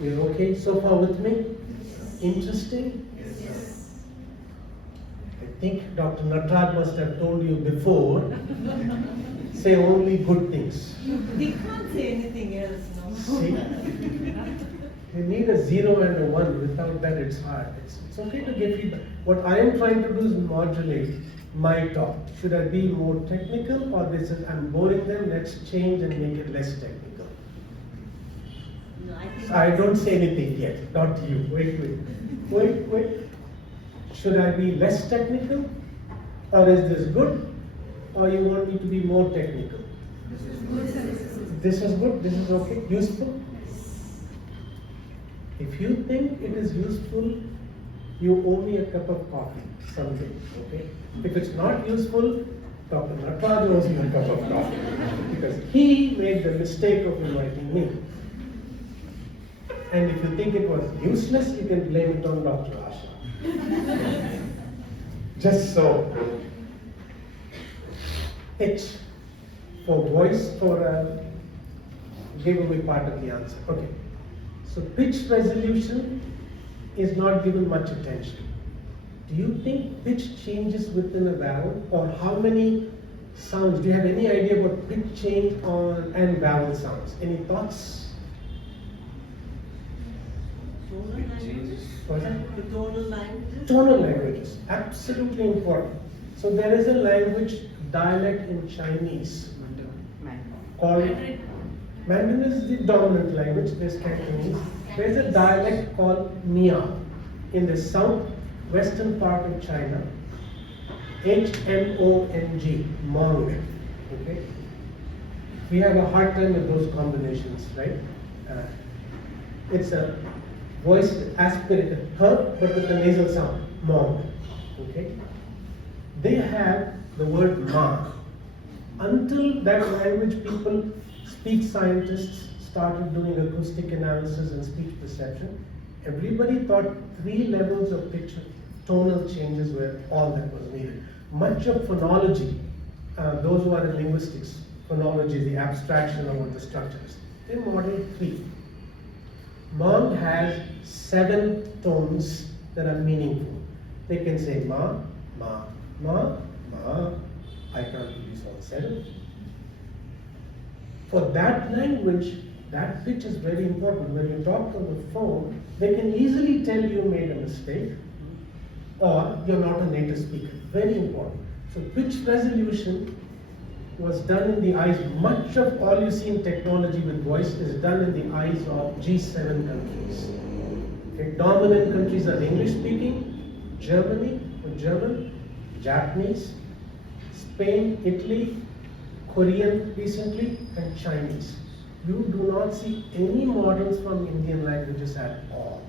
You're okay so far with me? Yes. Interesting? Yes. I think Dr. Natraj must have told you before, say only good things. He can't say anything else, no? See? You need a 0 and a 1. Without that, it's hard. It's okay to give feedback. What I am trying to do is modulate my talk. Should I be more technical, or this is I'm boring them? Let's change and make it less technical. No, I think So I don't say anything yet. Not you. Wait. Should I be less technical, or is this good, or you want me to be more technical? This is good. This is good. This is okay. Useful. If you think it is useful, you owe me a cup of coffee someday, okay? If it's not useful, Dr. Natraj owes me a cup of coffee because he made the mistake of inviting me. And if you think it was useless, you can blame it on Dr. Asha. Just so. Pitch for voice, for give away part of the answer. Okay. So pitch resolution is not given much attention. Do you think pitch changes within a vowel, or how many sounds? Do you have any idea about pitch change on and vowel sounds? Any thoughts? What's that? The tonal languages? Tonal languages, absolutely important. So there is a language, dialect in Chinese called Mandarin is the dominant language, there's Cantonese. There's a dialect called Miao in the southwestern part of China. H-M-O-N-G, Hmong. Okay? We have a hard time with those combinations, right? It's a voice aspirated, her, but with a nasal sound, Hmong. Okay? They have the word ma. Until that language people, speech scientists, started doing acoustic analysis and speech perception, everybody thought 3 levels of pitch, tonal changes were all that was needed. Much of phonology, those who are in linguistics, phonology, the abstraction of what the structure is, they modeled 3. Hmong has 7 tones that are meaningful. They can say ma, ma, ma, ma. I can't produce all 7. For that language, that pitch is very important. When you talk on the phone, they can easily tell you made a mistake or you're not a native speaker. Very important. So pitch resolution was done in the eyes. Much of all you see in technology with voice is done in the eyes of G7 countries. Okay? Dominant countries are English speaking, Germany or German, Japanese, Spain, Italy, Korean recently, and Chinese. You do not see any models from Indian languages at all.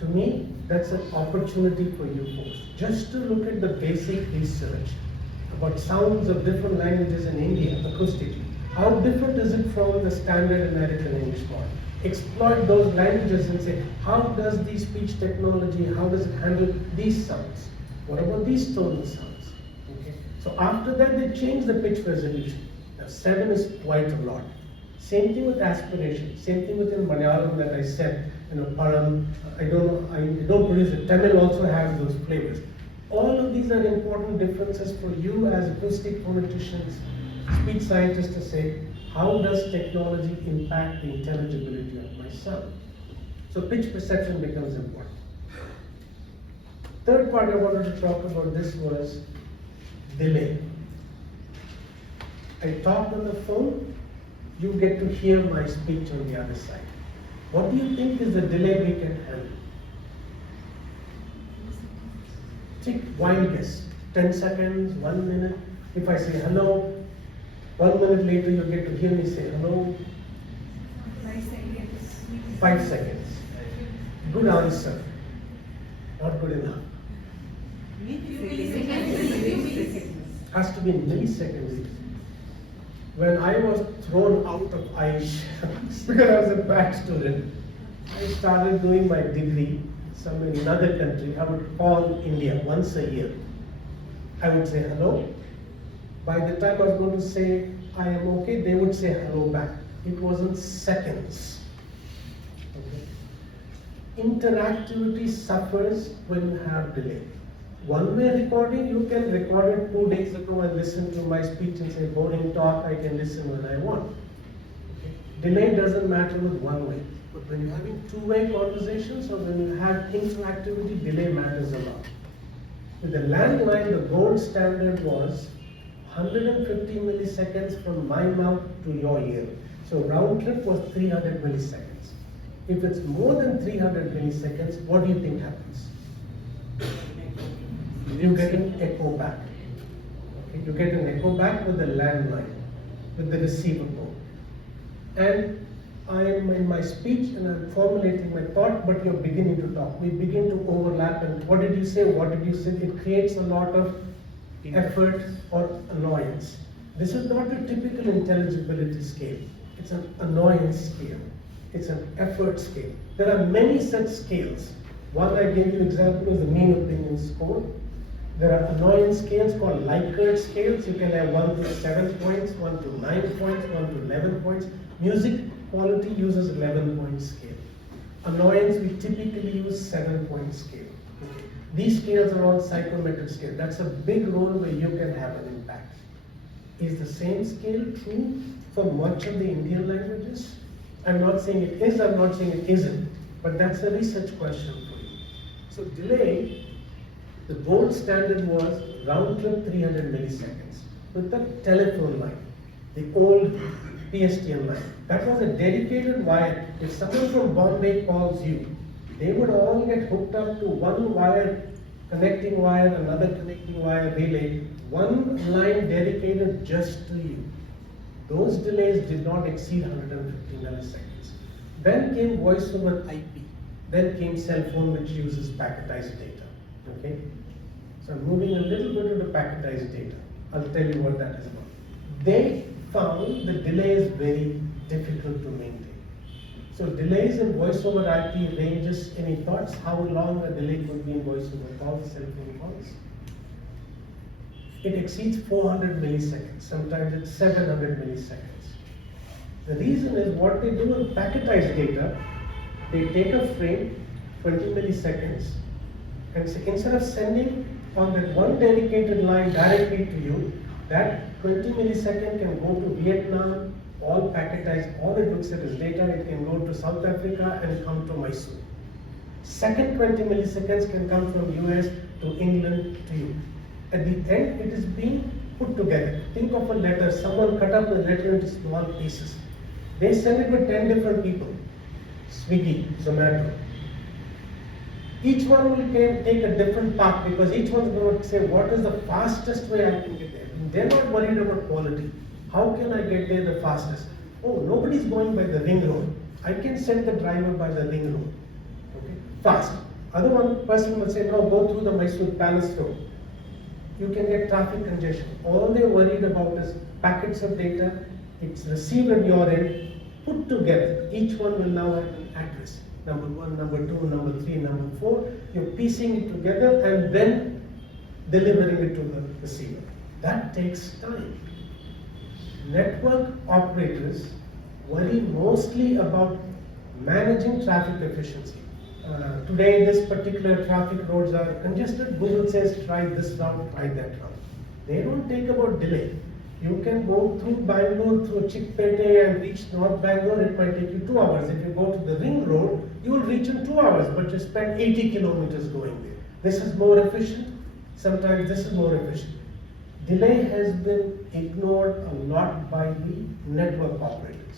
To me, that's an opportunity for you folks. Just to look at the basic research about sounds of different languages in India acoustically. How different is it from the standard American English model? Exploit those languages and say, how does the speech technology, how does it handle these sounds? What about these tonal sounds? Okay. So after that, they change the pitch resolution. Now 7 is quite a lot. Same thing with aspiration. Same thing within Malayalam that I said, Param, I don't produce it. Tamil also has those flavors. All of these are important differences for you as acoustic phoneticians, speech scientists to say, how does technology impact the intelligibility of my sound? So pitch perception becomes important. Third part I wanted to talk about this was delay. I talk on the phone, you get to hear my speech on the other side. What do you think is the delay we can handle? Take wild guess. 10 seconds, 1 minute. If I say hello, 1 minute later you get to hear me say hello. 5 seconds. 5 seconds. Good answer. Not good enough. Has to be in milliseconds. When I was thrown out of Aish because I was a bad student, I started doing my degree somewhere in another country. I would call India once a year. I would say hello. By the time I was going to say I am okay, they would say hello back. It wasn't seconds. Okay. Interactivity suffers when you have delay. One-way recording, you can record it 2 days ago and listen to my speech and say boring talk, I can listen when I want. Okay. Delay doesn't matter with one-way. But when you're having two-way conversations or when you have interactivity, delay matters a lot. With the landline, the gold standard was 150 milliseconds from my mouth to your ear. So round trip was 300 milliseconds. If it's more than 300 milliseconds, what do you think happens? You get an echo back. Okay? You get an echo back with the landline, with the receiver mode. And I am in my speech and I'm formulating my thought, but you're beginning to talk. We begin to overlap and what did you say, what did you say? It creates a lot of effort or annoyance. This is not a typical intelligibility scale. It's an annoyance scale. It's an effort scale. There are many such scales. One I gave you example is the mean opinion score. There are annoyance scales called Likert scales. You can have 1 to 7 points, 1 to 9 points, 1 to 11 points. Music quality uses 11-point scale. Annoyance, we typically use 7-point scale. Okay. These scales are all psychometric scale. That's a big role where you can have an impact. Is the same scale true for much of the Indian languages? I'm not saying it is, I'm not saying it isn't, but that's a research question for you. So delay, the gold standard was round trip 300 milliseconds with the telephone line, the old PSTN line. That was a dedicated wire. If someone from Bombay calls you, they would all get hooked up to one wire, connecting wire, another connecting wire relay, one line dedicated just to you. Those delays did not exceed 150 milliseconds. Then came voice over IP. Then came cell phone, which uses packetized data. Okay? So I'm moving a little bit to the packetized data. I'll tell you what that is about. They found the delay is very difficult to maintain. So delays in voice over IP ranges, any thoughts how long a delay could be in voice over calls, cell phone calls? It exceeds 400 milliseconds, sometimes it's 700 milliseconds. The reason is what they do in packetized data, they take a frame, 20 milliseconds, and so instead of sending on that one dedicated line directly to you, that 20 millisecond can go to Vietnam, all packetized, all it looks at is data, it can go to South Africa and come to Mysuru. Second 20 milliseconds can come from US to England to you. At the end, it is being put together. Think of a letter, someone cut up the letter into small pieces. They send it with 10 different people, Swiggy, Zomato. Each one will take a different path because each one is going to say, what is the fastest way I can get there? And they're not worried about quality. How can I get there the fastest? Oh, nobody's going by the ring road. I can send the driver by the ring road. Okay, fast. Other one person will say, no, go through the Mysuru Palace road. You can get traffic congestion. All they're worried about is packets of data. It's received at your end, put together. Each one will now have an address. Number 1, number 2, number 3, number 4. You're piecing it together and then delivering it to the receiver. That takes time. Network operators worry mostly about managing traffic efficiency. Today, this particular traffic roads are congested. Google says, try this route, try that route. They don't take about delay. You can go through Bangalore, through Chickpete and reach North Bangalore, it might take you 2 hours. If you go to the ring road, you will reach in 2 hours, but you spend 80 kilometers going there. This is more efficient. Sometimes this is more efficient. Delay has been ignored a lot by the network operators.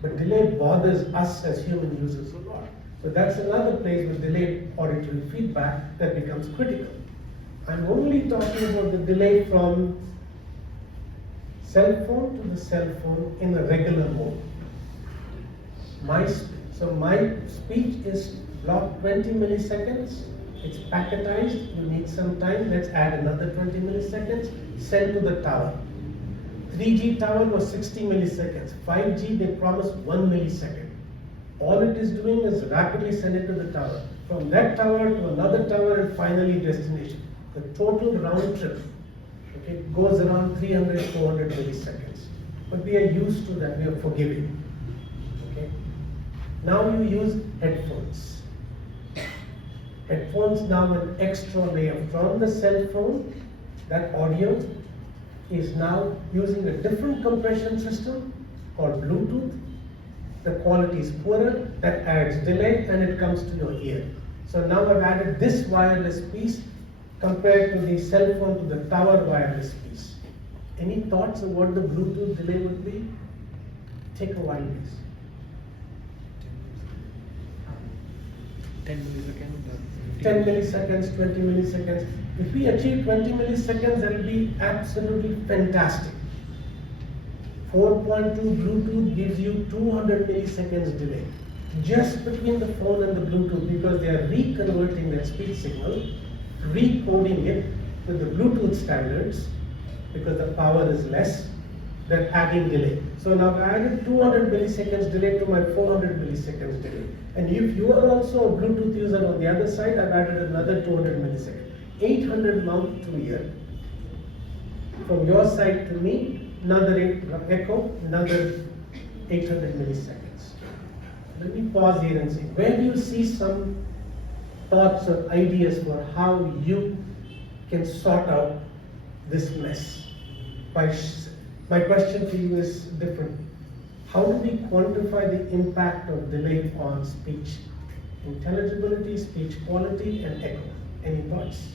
But delay bothers us as human users a lot. So that's another place with delayed auditory feedback that becomes critical. I'm only talking about the delay from cell phone to the cell phone in a regular mode. My speech is blocked 20 milliseconds. It's packetized, you need some time, let's add another 20 milliseconds, send to the tower. 3G tower was 60 milliseconds, 5G they promised 1 millisecond. All it is doing is rapidly send it to the tower. From that tower to another tower and finally destination. The total round trip goes around 300, 400 milliseconds. But we are used to that, we are forgiving. Okay? Now you use headphones. Headphones now an extra layer from the cell phone. That audio is now using a different compression system called Bluetooth. The quality is poorer, that adds delay and it comes to your ear. So now I've added this wireless piece compared to the cell phone to the tower wireless piece. Any thoughts on what the Bluetooth delay would be? Take a while, please. 10 milliseconds. 10 milliseconds, 20 milliseconds. If we achieve 20 milliseconds, that will be absolutely fantastic. 4.2 Bluetooth gives you 200 milliseconds delay just between the phone and the Bluetooth because they are reconverting that speech signal, recoding it with the Bluetooth standards because the power is less, they're adding delay. So now I added 200 milliseconds delay to my 400 milliseconds delay. And if you are also a Bluetooth user on the other side, I've added another 200 milliseconds. 800 mount to ear. From your side to me, another echo, another 800 milliseconds. Let me pause here and see, where do you see some thoughts or ideas for how you can sort out this mess? My question to you is different. How do we quantify the impact of delay on speech intelligibility, speech quality, and echo? Any thoughts?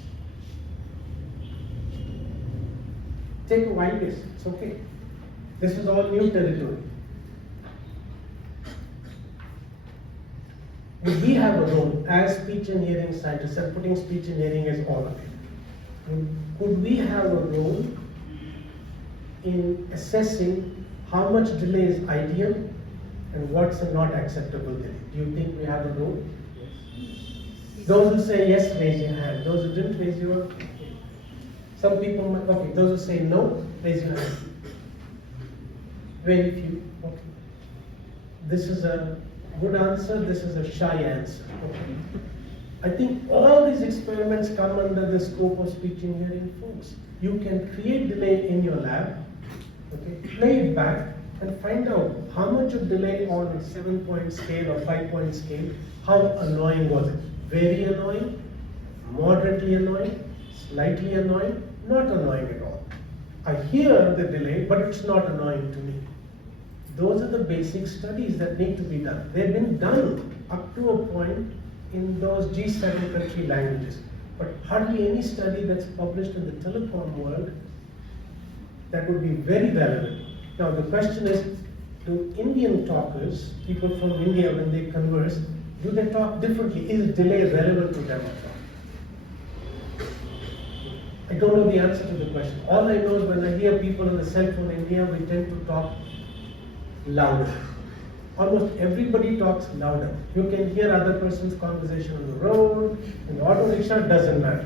Take a wild guess, it's okay. This is all new territory. We have a role as speech and hearing scientists, and putting speech and hearing as all of it. Could we have a role in assessing how much delay is ideal and what's a not acceptable delay? Do you think we have a role? Yes. Those who say yes, raise your hand. Those who didn't, raise your hand. Some people might, okay, those who say no, raise your hand. Very few, okay. This is a good answer, this is a shy answer. Okay. I think all these experiments come under the scope of speech and hearing, folks. You can create delay in your lab, okay, play it back and find out how much of delay on a 7-point scale or 5-point scale, how annoying was it? Very annoying, moderately annoying, slightly annoying, not annoying at all. I hear the delay, but it's not annoying to me. Those are the basic studies that need to be done. They've been done up to a point in those G7 country languages, but hardly any study that's published in the telecom world that would be very relevant. Now the question is, do Indian talkers, people from India, when they converse, do they talk differently? Is delay relevant to them at all? I don't know the answer to the question. All I know is when I hear people on the cell phone in India, we tend to talk louder. Almost everybody talks louder. You can hear other person's conversation on the road, in the auto rickshaw, doesn't matter.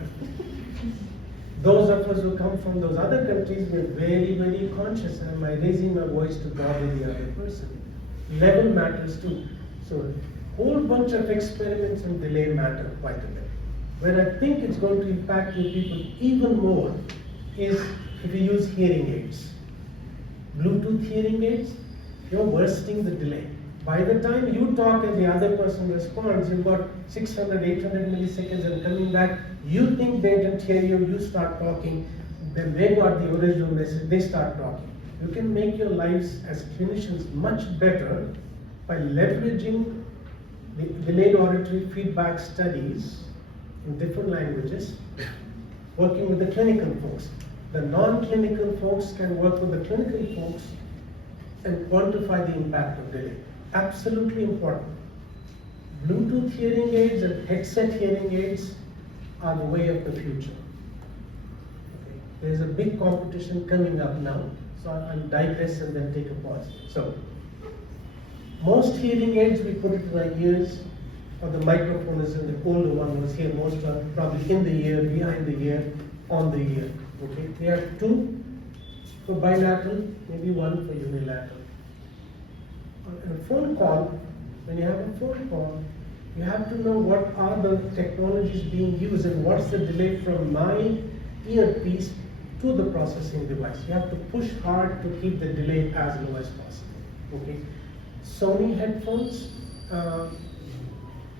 Those of us who come from those other countries, we're very, very conscious. Am I raising my voice to bother the other person? Level matters too. So a whole bunch of experiments in delay matter quite a bit. Where I think it's going to impact you people even more is if you use hearing aids. Bluetooth hearing aids, you're worsting the delay. By the time you talk and the other person responds, you've got 600, 800 milliseconds and coming back, you think they didn't hear you, you start talking, then they got the original message, they start talking. You can make your lives as clinicians much better by leveraging the delayed auditory feedback studies in different languages, working with the clinical folks. The non-clinical folks can work with the clinical folks and quantify the impact of delay. Absolutely important. Bluetooth hearing aids and headset hearing aids are the way of the future. Okay. There's a big competition coming up now, so I'll digress and then take a pause. So, most hearing aids we put it in our ears, or the microphone is in the older one was here, most are probably in the ear, behind the ear, on the ear. Okay, we have 2 for bilateral, maybe 1 for unilateral. On a phone call, when you have a phone call, you have to know what are the technologies being used and what's the delay from my earpiece to the processing device. You have to push hard to keep the delay as low as possible. Okay, Sony headphones,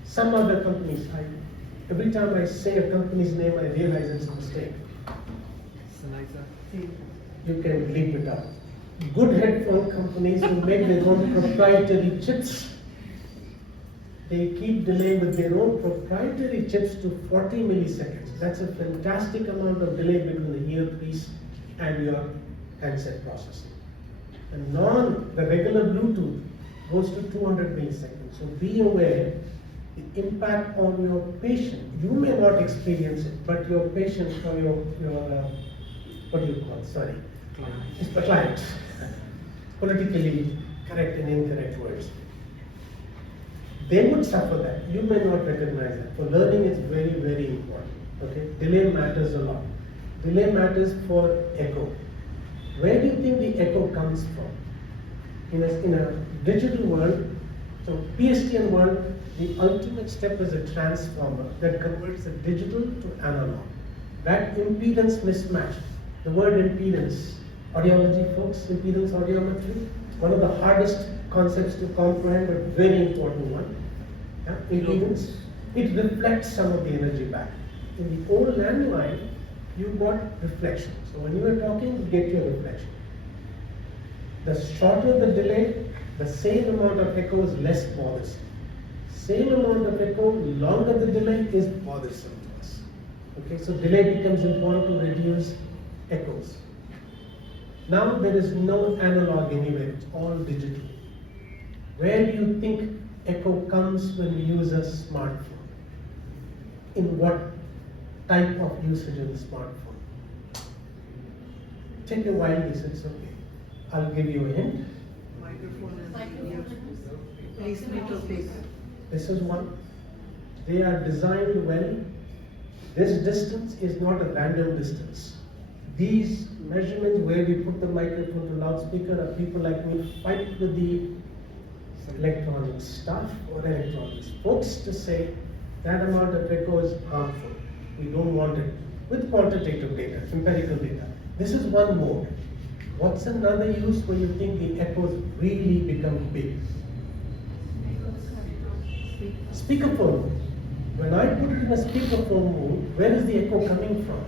some other companies. Every time I say a company's name, I realize it's a mistake. You can leave it out. Good headphone companies who make their own proprietary chips. They keep delay with their own proprietary chips to 40 milliseconds. That's a fantastic amount of delay between the earpiece and your handset processing. And the regular Bluetooth goes to 200 milliseconds. So be aware the impact on your patient. You may not experience it, but your patient or your what do you call it? Sorry. It's the client. Politically correct and incorrect words. They would suffer that. You may not recognize that. For learning, it's very, very important. Okay? Delay matters a lot. Delay matters for echo. Where do you think the echo comes from? In a digital world, so PSTN world, the ultimate step is a transformer that converts the digital to analog. That impedance mismatch, the word impedance, audiology folks, impedance audiometry, one of the hardest concepts to comprehend, but very important one. Yeah? Impedance, it reflects some of the energy back. In the old landline, you got reflection. So when you were talking, you get your reflection. The shorter the delay, The same amount of echo is less bothersome. Same amount of echo, longer the delay is bothersome to us. Okay, so delay becomes important to reduce echoes. Now there is no analog anywhere, it's all digital. Where do you think echo comes when we use a smartphone? In what type of usage of the smartphone? Take a wild guess, it's okay. I'll give you a hint. This is one. They are designed well. This distance is not a random distance. These measurements where we put the microphone to loudspeaker are people like me fight with the electronic stuff or electronics folks to say that amount of echo is harmful. We don't want it. With quantitative data, empirical data. This is one mode. What's another use where you think the echoes really become big? Speakerphone mode. When I put it in a speakerphone mode, where is the echo coming from?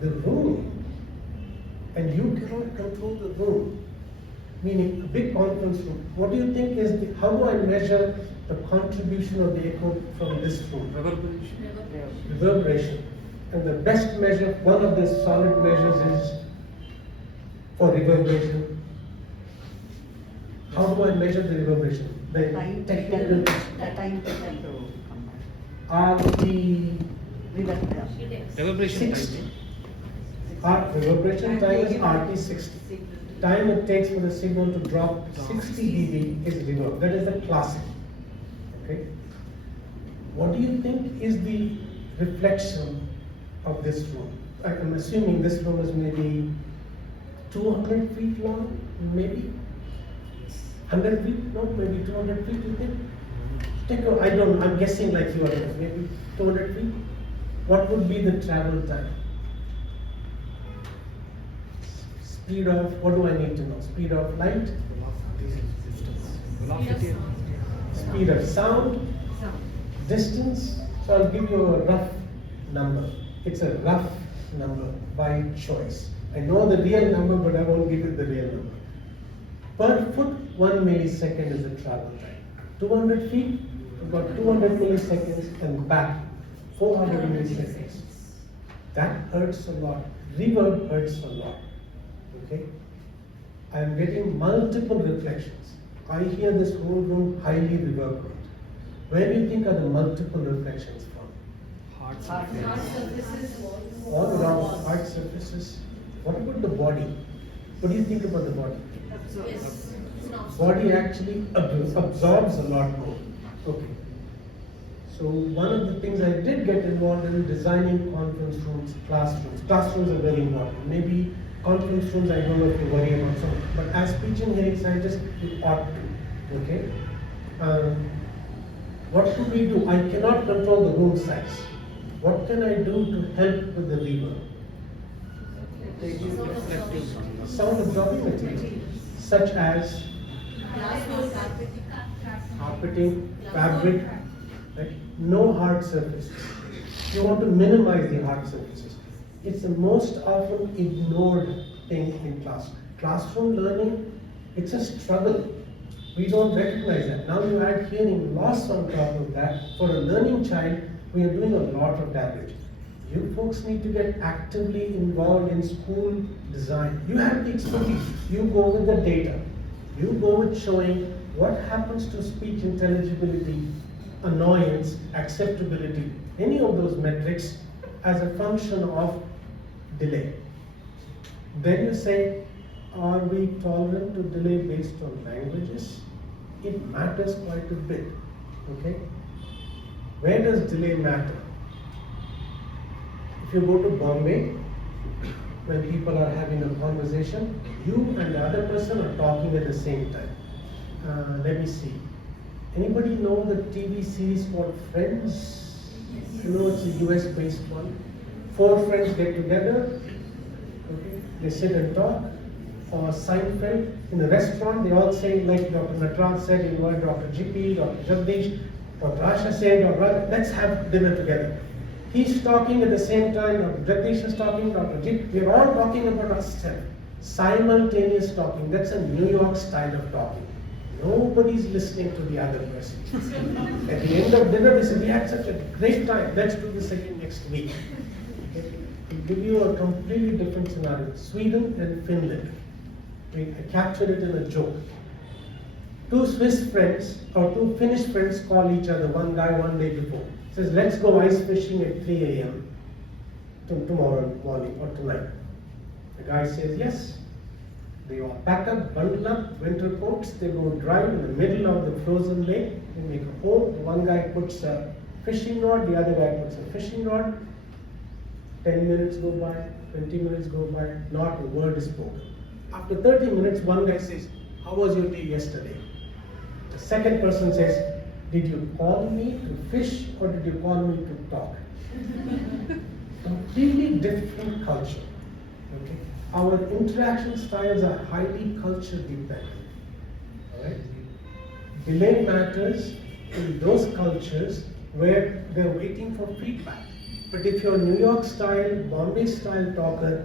The room. And you cannot control the room. Meaning a big conference room. What do you think is how do I measure the contribution of the echo from this room? Reverberation. And the best measure, one of the solid measures is for reverberation. How do I measure the reverberation? The technical RT Reverberation 60. Reverberation time is RT 60. Time it takes for the signal to drop 60 dB is reverb. That is the classic. Okay. What do you think is the reflection of this room? I'm assuming this room is maybe 200 feet long, maybe 100 feet, no, maybe 200 feet. You think? I'm guessing like you are. Maybe 200 feet. What would be the travel time? Speed of, what do I need to know? Speed of light? Velocity. Speed of sound? Distance? So I'll give you a rough number. It's a rough number by choice. I know the real number, but I won't give you the real number. Per foot, 1 millisecond is the travel time. 200 feet, about 200 milliseconds, and back, 400 milliseconds. That hurts a lot. Reverb hurts a lot. Okay? I am getting multiple reflections. I hear this whole room highly reverberate. Where do you think are the multiple reflections from? Hard surfaces. All around hard surfaces. What about the body? What do you think about the body? Body actually absorbs a lot more. Okay. So one of the things I did get involved in designing conference rooms, classrooms. Classrooms are very important. Maybe conference rooms, I don't know if you worry about some, but as speech and hearing scientists, you ought to. Okay. What should we do? I cannot control the room size. What can I do to help with the reverb? Sound absorbing material, such as carpeting, fabric, right? No hard surfaces. You want to minimize the hard surfaces. It's the most often ignored thing in classroom. Classroom learning, it's a struggle. We don't recognize that. Now you add hearing loss on top of that. For a learning child, we are doing a lot of damage. You folks need to get actively involved in school design. You have the expertise. You go with the data. You go with showing what happens to speech intelligibility, annoyance, acceptability, any of those metrics as a function of delay. Then you say, are we tolerant to delay based on languages? It matters quite a bit. Okay? Where does delay matter? If you go to Bombay, when people are having a conversation, you and the other person are talking at the same time. Let me see. Anybody know the TV series called Friends? You know, it's a US-based one. 4 friends get together, okay? They sit and talk. Or Seinfeld, in the restaurant, they all say, like Dr. Natraj said, you invite Dr. GP, Dr. Jagdish, Dr. Asha said, let's have dinner together. He's talking at the same time, Dr. Jagdish is talking, Dr. Jit, we're all talking about ourselves. Simultaneous talking, that's a New York style of talking. Nobody's listening to the other person. At the end of dinner, we say, we had such a great time, let's do this again next week. Okay? I'll give you a completely different scenario. Sweden and Finland. I captured it in a joke. Two Swiss friends or two Finnish friends call each other, one guy one day before. Says, let's go ice fishing at 3 a.m. tomorrow morning or tonight. The guy says yes. They all pack up, bundle up, winter coats, they go drive in the middle of the frozen lake, they make a hole, one guy puts a fishing rod, the other guy puts a fishing rod. 10 minutes go by, 20 minutes go by, not a word is spoken. After 30 minutes, one guy says, how was your day yesterday? The second person says, did you call me to fish or did you call me to talk? Completely different culture. Okay? Our interaction styles are highly culture dependent. Alright? Delay matters in those cultures where they're waiting for feedback. But if you're a New York style, Bombay style talker,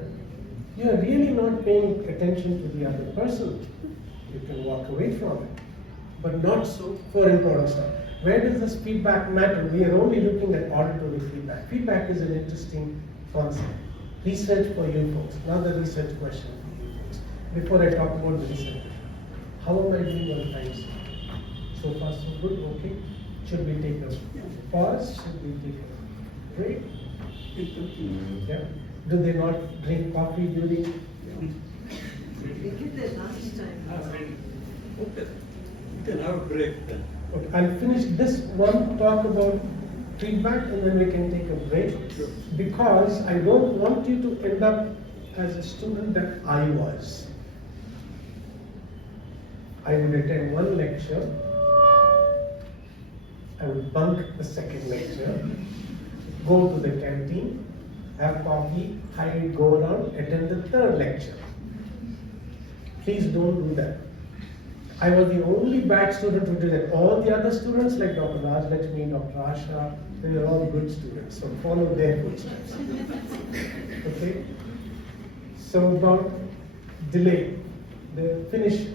you're really not paying attention to the other person. You can walk away from it. But not so for important stuff. Where does this feedback matter? We are only looking at auditory feedback. Feedback is an interesting concept. Research for you folks. Now the research question for you folks. Before I talk about the research, how am I doing on time? So far so good, okay. Should we take a pause? Should we take a break? Yeah. Do they not drink coffee during? They get their lunchtime. Okay. We can have a break then. Okay, I'll finish this one talk about feedback and then we can take a break. Sure. Because I don't want you to end up as a student that I was. I would attend one lecture, I would bunk the second lecture, go to the canteen, have coffee, hide, go around, attend the third lecture. Please don't do that. I was the only bad student who did that. All the other students like Dr. Raj Lakshmi, Dr. Asha, they were all good students, so follow their footsteps. Okay? So about delay, the Finnish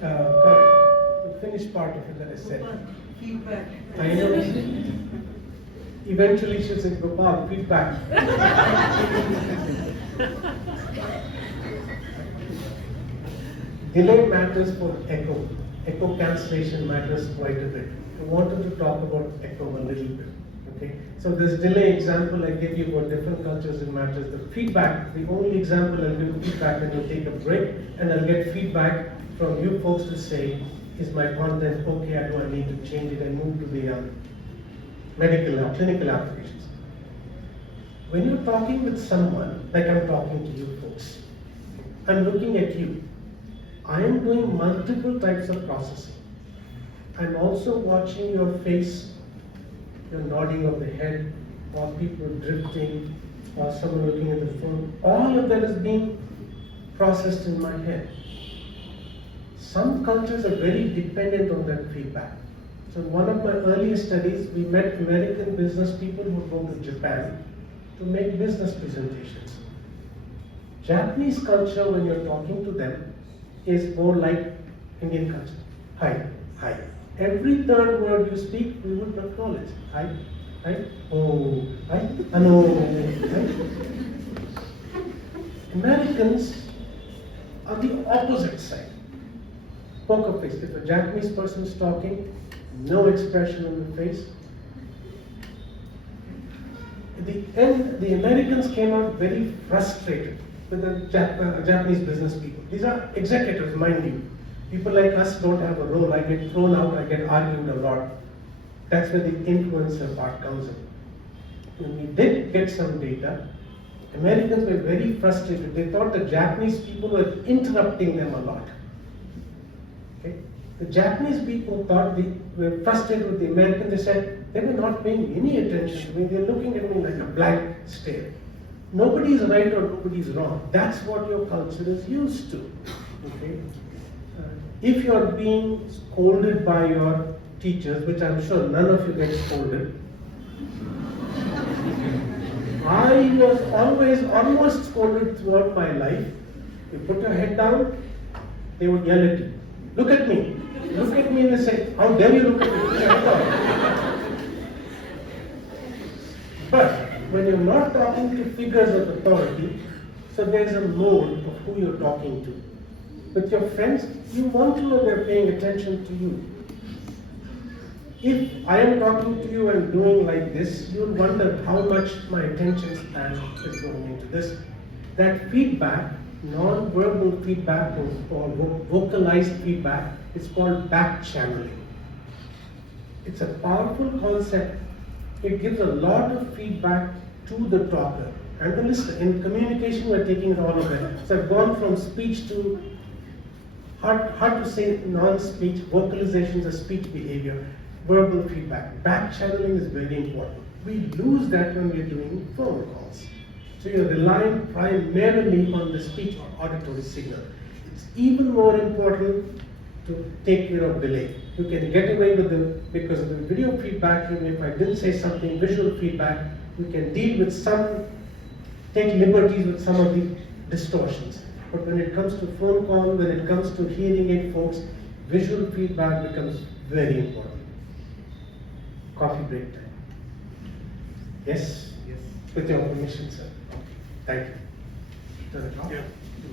part of it that I said. Feedback. I know. Eventually she'll say, Gopal, feedback. Delay matters for echo. Echo cancellation matters quite a bit. I wanted to talk about echo a little bit. Okay? So this delay example I gave you about different cultures, it matters. The feedback, the only example I'll give feedback and we'll take a break and I'll get feedback from you folks to say, is my content okay, or do I need to change it and move to the medical or clinical applications. When you're talking with someone, like I'm talking to you folks, I'm looking at you. I am doing multiple types of processing. I'm also watching your face, your nodding of the head, or people drifting, or someone looking at the phone. All of that is being processed in my head. Some cultures are very dependent on that feedback. So in one of my earlier studies, we met American business people who go to Japan to make business presentations. Japanese culture, when you're talking to them, is more like Indian culture. Hi, hi. Every third word you speak, we would acknowledge. Hi, hi, oh, hi, hello, hi. Americans are the opposite side. Poker face. If a Japanese person is talking, no expression on the face. At the end, the Americans came out very frustrated with the Japanese business people. These are executives, mind you. People like us don't have a role. I get thrown out, I get argued a lot. That's where the influencer part comes in. When we did get some data, Americans were very frustrated. They thought the Japanese people were interrupting them a lot. Okay? The Japanese people thought they were frustrated with the Americans. They said they were not paying any attention to me. They're looking at me like a blank stare. Nobody is right or nobody is wrong. That's what your culture is used to. Okay? If you're being scolded by your teachers, which I'm sure none of you get scolded, I was always almost scolded throughout my life. You put your head down, they would yell at you. Look at me. Look at me and they say, how dare you look at me? Put your head down. But when you're not talking to figures of authority, so there's a mode of who you're talking to. With your friends, you want to know they're paying attention to you. If I am talking to you and doing like this, you'll wonder how much my attention span is going into this. That feedback, non-verbal feedback or vocalized feedback, is called back channeling. It's a powerful concept. It gives a lot of feedback to the talker and the listener. In communication, we're taking it all of that. So I've gone from speech to hard to say non-speech, vocalizations of speech behavior, verbal feedback. Back channeling is very important. We lose that when we're doing phone calls. So you're relying primarily on the speech or auditory signal. It's even more important to take care of delay. You can get away with because of the video feedback, even if I didn't say something, visual feedback, you can deal with take liberties with some of the distortions. But when it comes to phone call, when it comes to hearing aid folks, visual feedback becomes very important. Coffee break time. Yes? Yes. With your permission, sir. Okay. Thank you. Turn it off? Yeah.